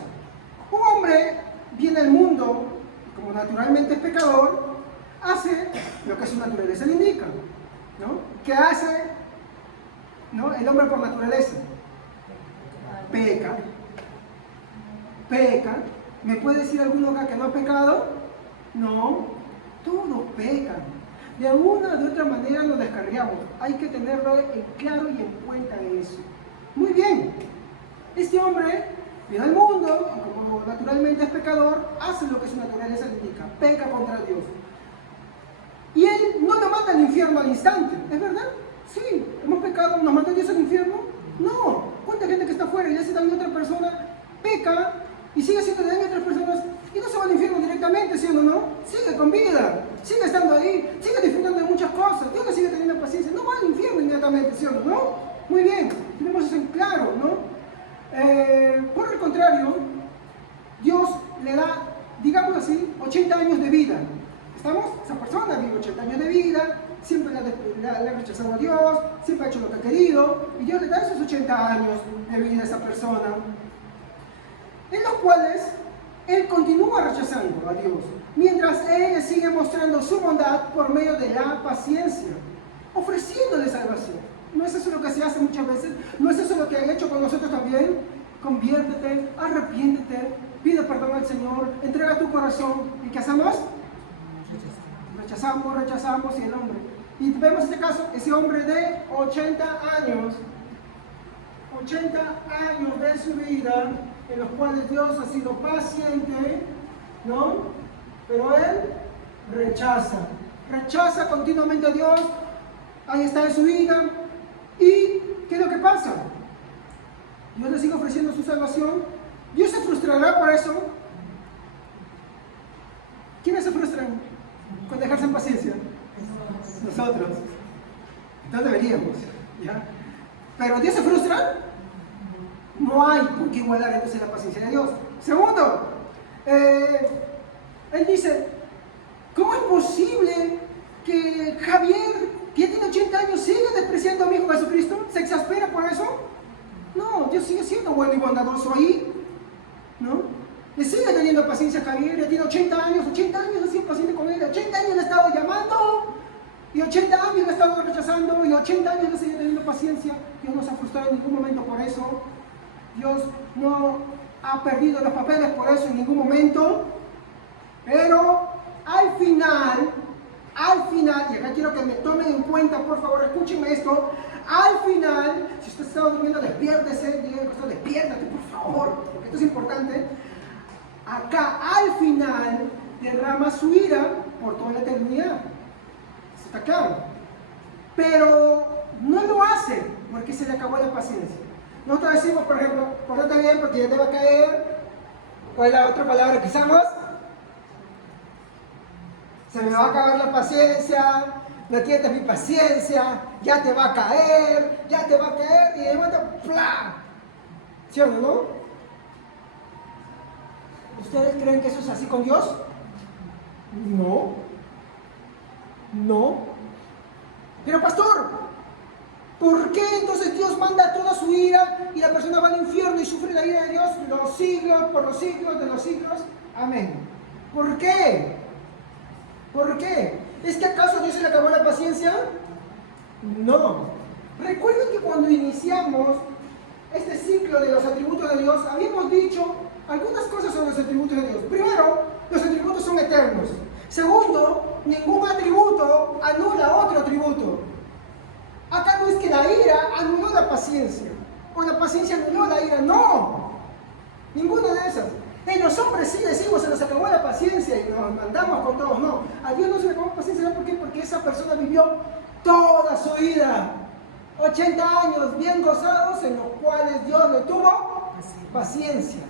Un hombre viene al mundo, como naturalmente es pecador, hace lo que su naturaleza le indica, ¿no? ¿Qué hace, ¿no? El hombre por naturaleza? Peca. Peca. ¿Me puede decir alguno acá que no ha pecado? No, todos pecan. De alguna u otra manera nos descarriamos. Hay que tenerlo en claro y en cuenta eso. Muy bien. Este hombre viene al mundo y como naturalmente es pecador, hace lo que su naturaleza le indica. Peca contra Dios. Y él no lo manda al infierno al instante. ¿Es verdad? Sí. ¿Hemos pecado? ¿Nos manda Dios al infierno? No. ¿Cuánta gente que está afuera y le hace daño a otra persona, peca y sigue haciendo daño a otras personas y no se va al infierno directamente, ¿sí o no? Sigue con vida, sigue estando ahí, sigue disfrutando de muchas cosas, Dios le sigue teniendo paciencia, no va al infierno inmediatamente, ¿sí o no? Muy bien, tenemos eso en claro, ¿no? Por el contrario, Dios le da, digamos así, 80 años de vida. ¿Estamos? Esa persona vive 80 años de vida, siempre le ha rechazado a Dios, siempre ha hecho lo que ha querido, y Dios le da esos 80 años de vida a esa persona, en los cuales él continúa rechazando a Dios, mientras él le sigue mostrando su bondad por medio de la paciencia, ofreciéndole salvación. ¿No es eso lo que se hace muchas veces? ¿No es eso lo que han hecho con nosotros también? Conviértete, arrepiéntete, pide perdón al Señor, entrega tu corazón. ¿Y qué hacemos? Rechazamos y el hombre. Y vemos este caso, ese hombre de 80 años de su vida, en los cuales Dios ha sido paciente, ¿no? Pero él rechaza continuamente a Dios, ahí está en su vida, y ¿qué es lo que pasa? Dios le sigue ofreciendo su salvación, Dios se frustrará por eso. ¿Quiénes se frustran con dejarse en paciencia? Nosotros. No deberíamos, ¿ya? Pero Dios se frustra. No hay por qué igualar entonces la paciencia de Dios. Segundo, él dice, ¿cómo es posible que Javier, que ya tiene 80 años, siga despreciando a mi Hijo Jesucristo? ¿Se exaspera por eso? No, Dios sigue siendo bueno y bondadoso ahí, ¿no? Le sigue teniendo paciencia a Javier, ya tiene 80 años ha sido paciente con él, 80 años le ha estado llamando, y 80 años le ha estado rechazando, y 80 años le sigue teniendo paciencia. Dios no se ha frustrado en ningún momento por eso. Dios no ha perdido los papeles por eso en ningún momento, pero al final, y acá quiero que me tomen en cuenta, por favor, escúchenme esto, al final, si usted está durmiendo, despiértese, diga al costado, despiértate, por favor, porque esto es importante. Acá, al final, derrama su ira por toda la eternidad. Eso está claro. Pero no lo hace porque se le acabó la paciencia. Nosotros decimos, por ejemplo, portate bien porque ya te va a caer. ¿Cuál es la otra palabra que usamos? Se me va a acabar la paciencia, no tienes mi paciencia, ya te va a caer, y de momento, ¡plá! ¿Sí o no? ¿Ustedes creen que eso es así con Dios? No. Pero pastor, ¿por qué entonces Dios manda toda su ira y la persona va al infierno y sufre la ira de Dios los siglos, por los siglos de los siglos? Amén. ¿Por qué? ¿Es que acaso a Dios se le acabó la paciencia? No. Recuerden que cuando iniciamos este ciclo de los atributos de Dios, habíamos dicho algunas cosas sobre los atributos de Dios. Primero, los atributos son eternos. Segundo, ningún atributo anula otro atributo. Acá no es que la ira anuló la paciencia, o la paciencia anuló la ira, no. Ninguna de esas. En los hombres sí decimos se nos acabó la paciencia y nos mandamos con todos, no. A Dios no se le acabó la paciencia, ¿por qué? Porque esa persona vivió toda su vida, 80 años bien gozados, en los cuales Dios le tuvo paciencia.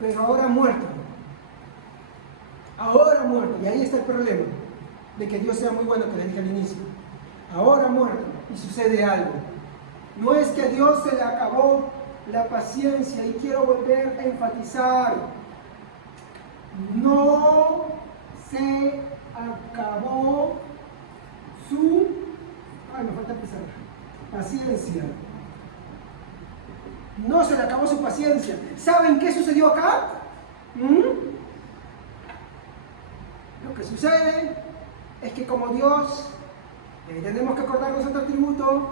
Pero ahora muerto. Y ahí está el problema, de que Dios sea muy bueno, que le dije al inicio. Ahora muerto, y sucede algo. No es que a Dios se le acabó la paciencia, y quiero volver a enfatizar, no se acabó su, ay, me falta empezar, paciencia. No se le acabó su paciencia. ¿Saben qué sucedió acá? Lo que sucede es que como Dios, tenemos que acordarnos otro atributo,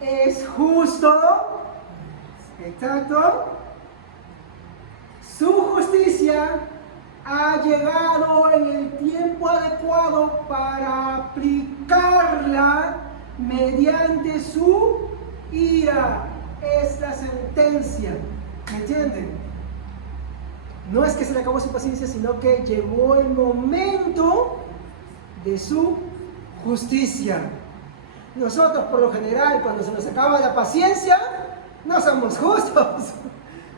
es justo, exacto, su justicia ha llegado en el tiempo adecuado para aplicarla mediante su ira. Es la sentencia, ¿me entienden? No es que se le acabó su paciencia, sino que llegó el momento de su justicia. Nosotros, por lo general, cuando se nos acaba la paciencia, no somos justos.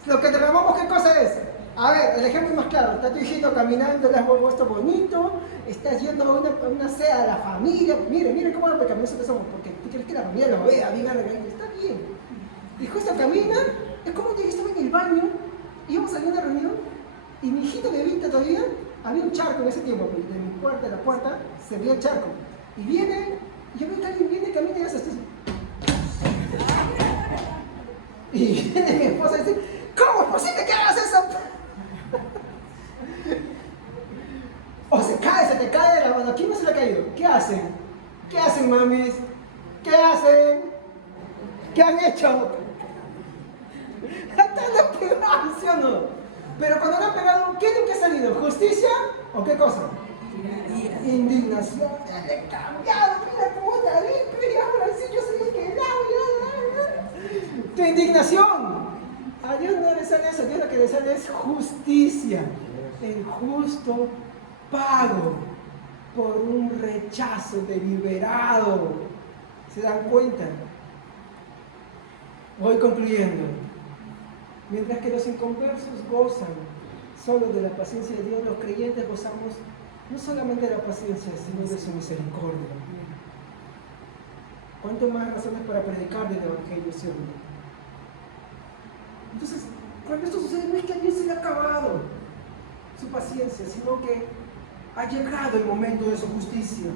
Lo que derramamos, ¿qué cosa es? A ver, el ejemplo más claro, está tu hijito caminando, le has puesto bonito, estás yendo a una cena de la familia, mire cómo lo pecaminosos somos, porque tú quieres que la familia lo vea, bien arreglado, está bien. Y justo camina, es como que yo estaba en el baño, íbamos a salir a una reunión, y mi hijito bebita todavía, había un charco en ese tiempo, de mi puerta a la puerta, se veía el charco. Y viene, yo veo que alguien viene, camina y hace esto. Y viene mi esposa y dice, ¿cómo es posible que hagas eso? O se te cae de la mano. ¿Quién no se le ha caído? ¿Qué hacen? ¿Qué hacen, mamis? ¿Qué hacen? ¿Qué han hecho? Están pegados, ¿sí o no? Pero cuando han pegado, ¿qué es lo que ha salido? ¿Justicia o qué cosa? Indignación. Ya he cambiado, mira cómo está limpio y ahora sí yo soy el que da. Tu indignación. A Dios no le sale eso, a Dios lo que le sale es justicia. El justo pago por un rechazo deliberado. ¿Se dan cuenta? Voy concluyendo. Mientras que los inconversos gozan solo de la paciencia de Dios, los creyentes gozamos no solamente de la paciencia, sino de su misericordia. ¿Cuánto más razones para predicar del Evangelio, sí o no? Entonces, cuando esto sucede, no es que a Dios se le ha acabado su paciencia, sino que ha llegado el momento de su justicia.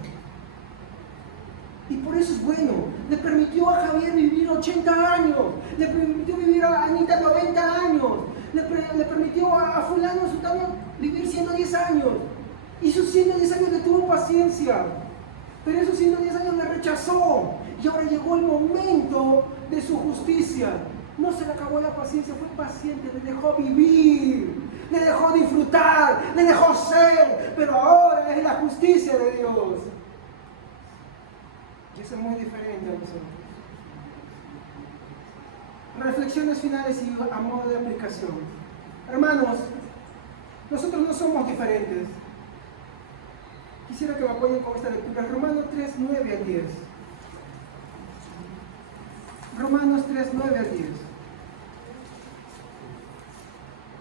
Y por eso es bueno. Le permitió a Javier vivir 80 años, le permitió vivir a Anita 90 años, le permitió a fulano, a sultano vivir 110 años. Y sus 110 años le tuvo paciencia, pero esos 110 años le rechazó. Y ahora llegó el momento de su justicia. No se le acabó la paciencia, fue paciente, le dejó vivir, le dejó disfrutar, le dejó ser, pero ahora es la justicia de Dios. Y eso es muy diferente a nosotros. Reflexiones finales y a modo de aplicación. Hermanos, nosotros no somos diferentes. Quisiera que me apoyen con esta lectura. Romanos 3, 9 al 10. Romanos 3, 9 al 10.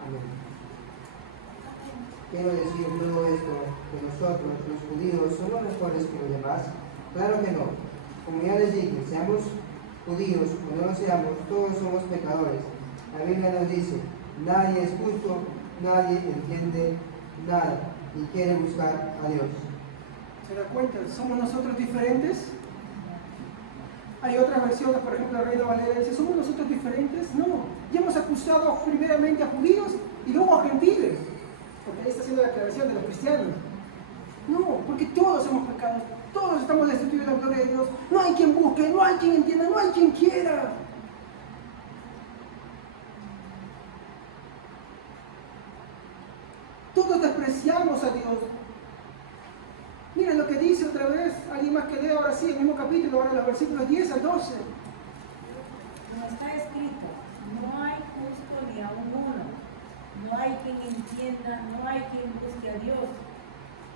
Amén. Quiero decir todo esto, que nosotros, los judíos, somos mejores que los demás. Claro que no. Como ya les dije, seamos judíos o no lo seamos, todos somos pecadores. La Biblia nos dice, nadie es justo, nadie entiende nada y quiere buscar a Dios. ¿Se da cuenta? ¿Somos nosotros diferentes? Hay otras versiones, por ejemplo, la Reina Valera dice, ¿somos nosotros diferentes? No. Ya hemos acusado primeramente a judíos y luego a gentiles. Porque ahí está haciendo la aclaración de los cristianos. No, porque todos hemos pecado, todos estamos destituidos de la gloria de Dios. No hay quien busque, no hay quien entienda, no hay quien quiera. Todos despreciamos a Dios. Miren lo que dice otra vez, alguien más que lea ahora sí, el mismo capítulo, ahora los versículos 10 al 12. Como está escrito, no hay justo ni aun uno, no hay quien entienda, no hay quien busque a Dios.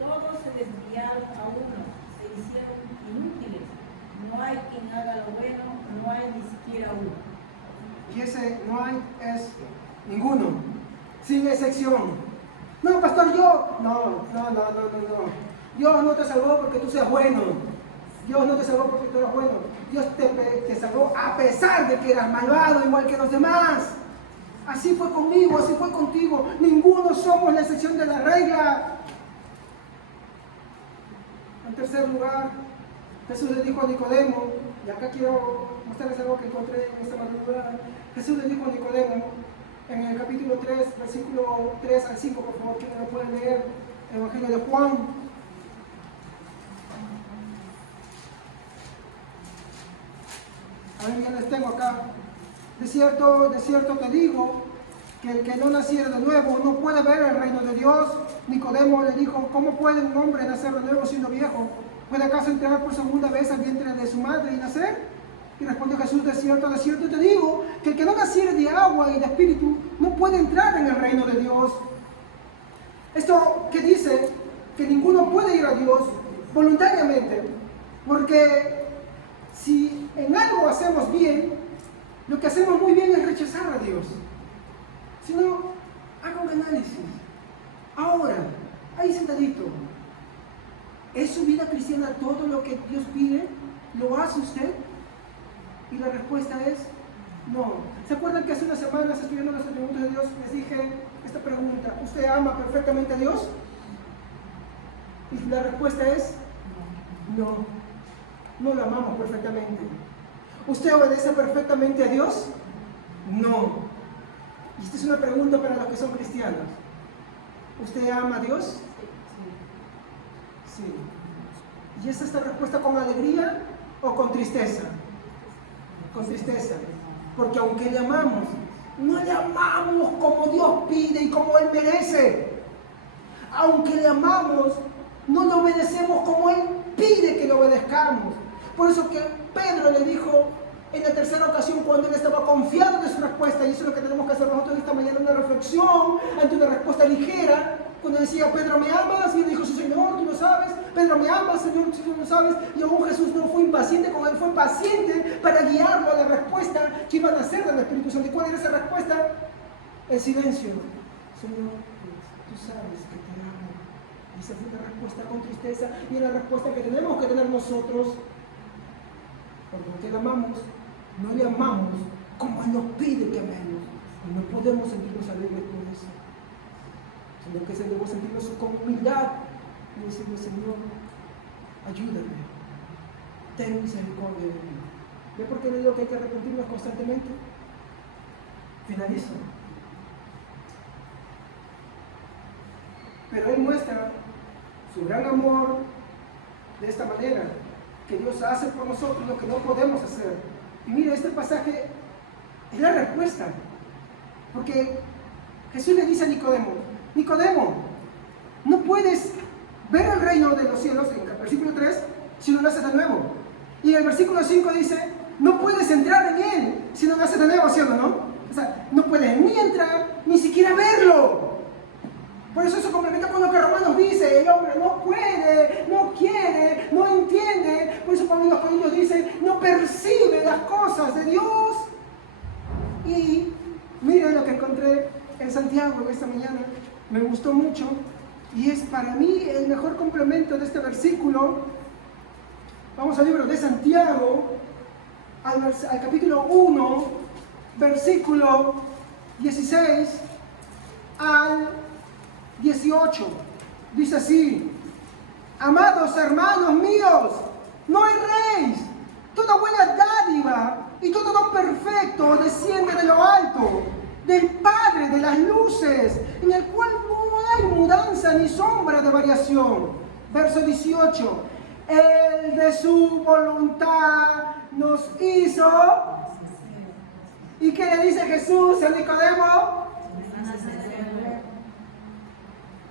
Todos se desviaron a uno, se hicieron inútiles. No hay quien haga lo bueno, no hay ni siquiera uno. Y ese no hay es ninguno, sin excepción. No, pastor, yo. No. Dios no te salvó porque tú seas bueno. Dios no te salvó porque tú eras bueno. Dios te salvó a pesar de que eras malvado igual que los demás. Así fue conmigo, así fue contigo. Ninguno somos la excepción de la regla. tercer lugar, Jesús le dijo a Nicodemo, y acá quiero mostrarles algo que encontré en esta madrugada. Jesús le dijo a Nicodemo, en el capítulo 3, versículo 3 al 5, por favor, que me lo pueden leer, el Evangelio de Juan. A ver, ya les tengo acá. De cierto te digo, que el que no naciera de nuevo no puede ver el reino de Dios. Nicodemo le dijo, ¿cómo puede un hombre nacer de nuevo siendo viejo? ¿Puede acaso entrar por segunda vez al vientre de su madre y nacer? Y respondió Jesús, de cierto te digo, que el que no naciere de agua y de espíritu no puede entrar en el reino de Dios. Esto que dice que ninguno puede ir a Dios voluntariamente, porque si en algo hacemos bien, lo que hacemos muy bien es rechazar a Dios. Si no, haga un análisis. Ahora, ahí sentadito, ¿es su vida cristiana todo lo que Dios pide? ¿Lo hace usted? Y la respuesta es no. ¿Se acuerdan que hace unas semanas, estudiando los atributos de Dios, les dije esta pregunta? ¿Usted ama perfectamente a Dios? Y la respuesta es no. No lo amamos perfectamente. ¿Usted obedece perfectamente a Dios? No. Y esta es una pregunta para los que son cristianos. ¿Usted ama a Dios? Sí. ¿Y es esta respuesta con alegría o con tristeza? Con tristeza. Porque aunque le amamos, no le amamos como Dios pide y como Él merece. Aunque le amamos, no le obedecemos como Él pide que le obedezcamos. Por eso que Pedro le dijo en la tercera ocasión, cuando él estaba confiado de su respuesta, y eso es lo que tenemos que hacer nosotros esta mañana, una reflexión ante una respuesta ligera, cuando decía, Pedro, ¿me amas? Y él dijo, sí, Señor, tú lo sabes. Pedro, ¿me amas? Señor, tú lo sabes. Y aún Jesús no fue impaciente con él, fue paciente para guiarlo a la respuesta que iban a hacer del Espíritu Santo. ¿Y cuál era esa respuesta? El silencio. Señor, tú sabes que te amo. Y esa fue la respuesta con tristeza, y es la respuesta que tenemos que tener nosotros. Porque aunque le amamos, no le amamos como Él nos pide que amemos. Y no podemos sentirnos alegres por eso. Sino que debemos sentirnos con humildad y decirle, Señor, ayúdame. Ten misericordia de mí. ¿Ve por qué le digo que hay que arrepentirnos constantemente? Finalizo. Pero Él muestra su gran amor de esta manera, que Dios hace por nosotros lo que no podemos hacer. Y mira, este pasaje es la respuesta. Porque Jesús le dice a Nicodemo, Nicodemo, no puedes ver el reino de los cielos, en el versículo 3, si no naces de nuevo. Y en el versículo 5 dice, no puedes entrar en él si no naces de nuevo, ¿sí o no? O sea, no puedes ni entrar, ni siquiera verlo. Por eso se complementa con lo que Romanos dice, el hombre no puede, no quiere, no entiende. Por eso cuando los Corintios dicen, no percibe las cosas de Dios. Y miren lo que encontré en Santiago esta mañana, me gustó mucho, y es para mí el mejor complemento de este versículo. Vamos al libro de Santiago, al capítulo 1, versículo 16 al 18. Dice así: amados hermanos míos, no erréis. Toda buena dádiva y todo don perfecto desciende de lo alto, del Padre de las luces, en el cual no hay mudanza ni sombra de variación. Verso 18. Él de su voluntad nos hizo. ¿Y qué le dice Jesús a Nicodemo?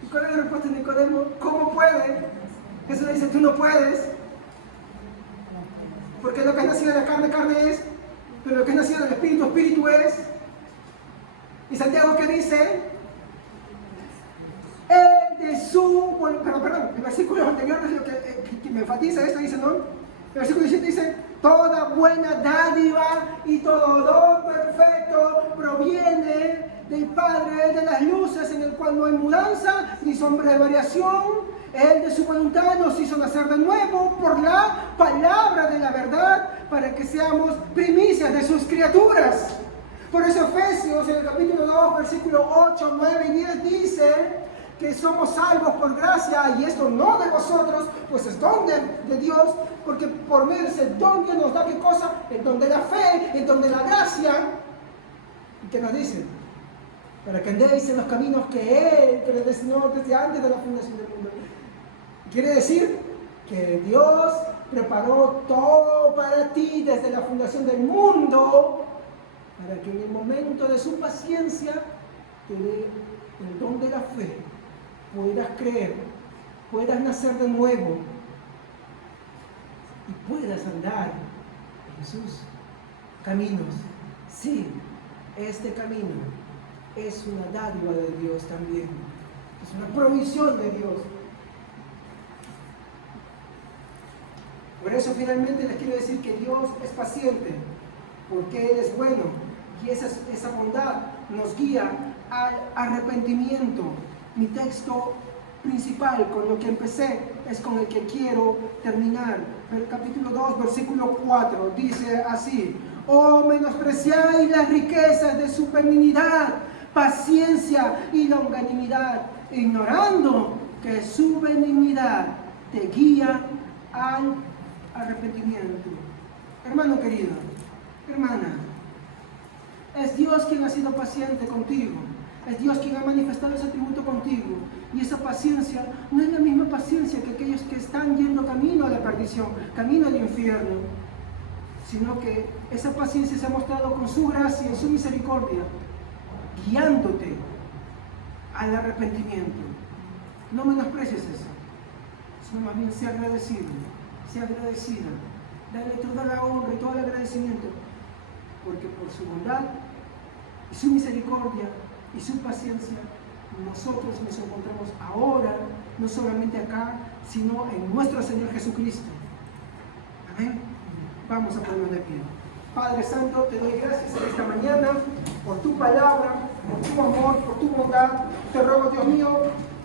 ¿Y cuál es la respuesta de Nicodemo? ¿Cómo puede? Jesús le dice, tú no puedes. Porque lo que es nacido de la carne, carne es. Pero lo que es nacido del Espíritu, Espíritu es. ¿Y Santiago qué dice? Él de su... Perdón, el versículo anterior es lo que me enfatiza esto, dice, ¿no? El versículo 17 dice, toda buena dádiva y todo don perfecto proviene del Padre de las luces, en el cual no hay mudanza ni sombra de variación. Él de su voluntad nos hizo nacer de nuevo por la palabra de la verdad, para que seamos primicias de sus criaturas. Por eso Efesios en el capítulo 2, versículo 8, 9 y 10 dice que somos salvos por gracia y esto no de vosotros, pues es don de Dios, porque por medio de ese don Dios nos da ¿qué cosa? El don de la fe, el don de la gracia. ¿Y qué nos dice? Para que andéis en los caminos que Él predestinó desde antes de la fundación del mundo. Quiere decir que Dios preparó todo para ti desde la fundación del mundo, para que en el momento de su paciencia te dé el don de la fe, puedas creer, puedas nacer de nuevo y puedas andar en sus caminos. Sí, este camino es una dádiva de Dios también, es una provisión de Dios. Por eso finalmente les quiero decir que Dios es paciente, porque Él es bueno, y esa bondad nos guía al arrepentimiento. Mi texto principal, con lo que empecé, es con el que quiero terminar. El capítulo 2, versículo 4, dice así: oh, menospreciáis las riquezas de su benignidad, paciencia y longanimidad, ignorando que su benignidad te guía al arrepentimiento. Hermano querido, hermana, es Dios quien ha sido paciente contigo, es Dios quien ha manifestado ese atributo contigo, y esa paciencia no es la misma paciencia que aquellos que están yendo camino a la perdición, camino al infierno, sino que esa paciencia se ha mostrado con su gracia y su misericordia, guiándote al arrepentimiento. No menosprecies eso, sino más bien sea agradecido, sea agradecida, dale toda la honra y todo el agradecimiento, porque por su bondad y su misericordia y su paciencia nosotros nos encontramos ahora, no solamente acá, sino en nuestro Señor Jesucristo. Amén. Vamos a ponernos de pie. Padre Santo, te doy gracias en esta mañana por tu palabra, por tu amor, por tu bondad. Te ruego, Dios mío,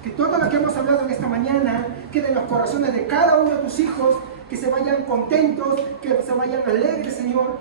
que todo lo que hemos hablado en esta mañana quede en los corazones de cada uno de tus hijos, que se vayan contentos, que se vayan alegres, Señor,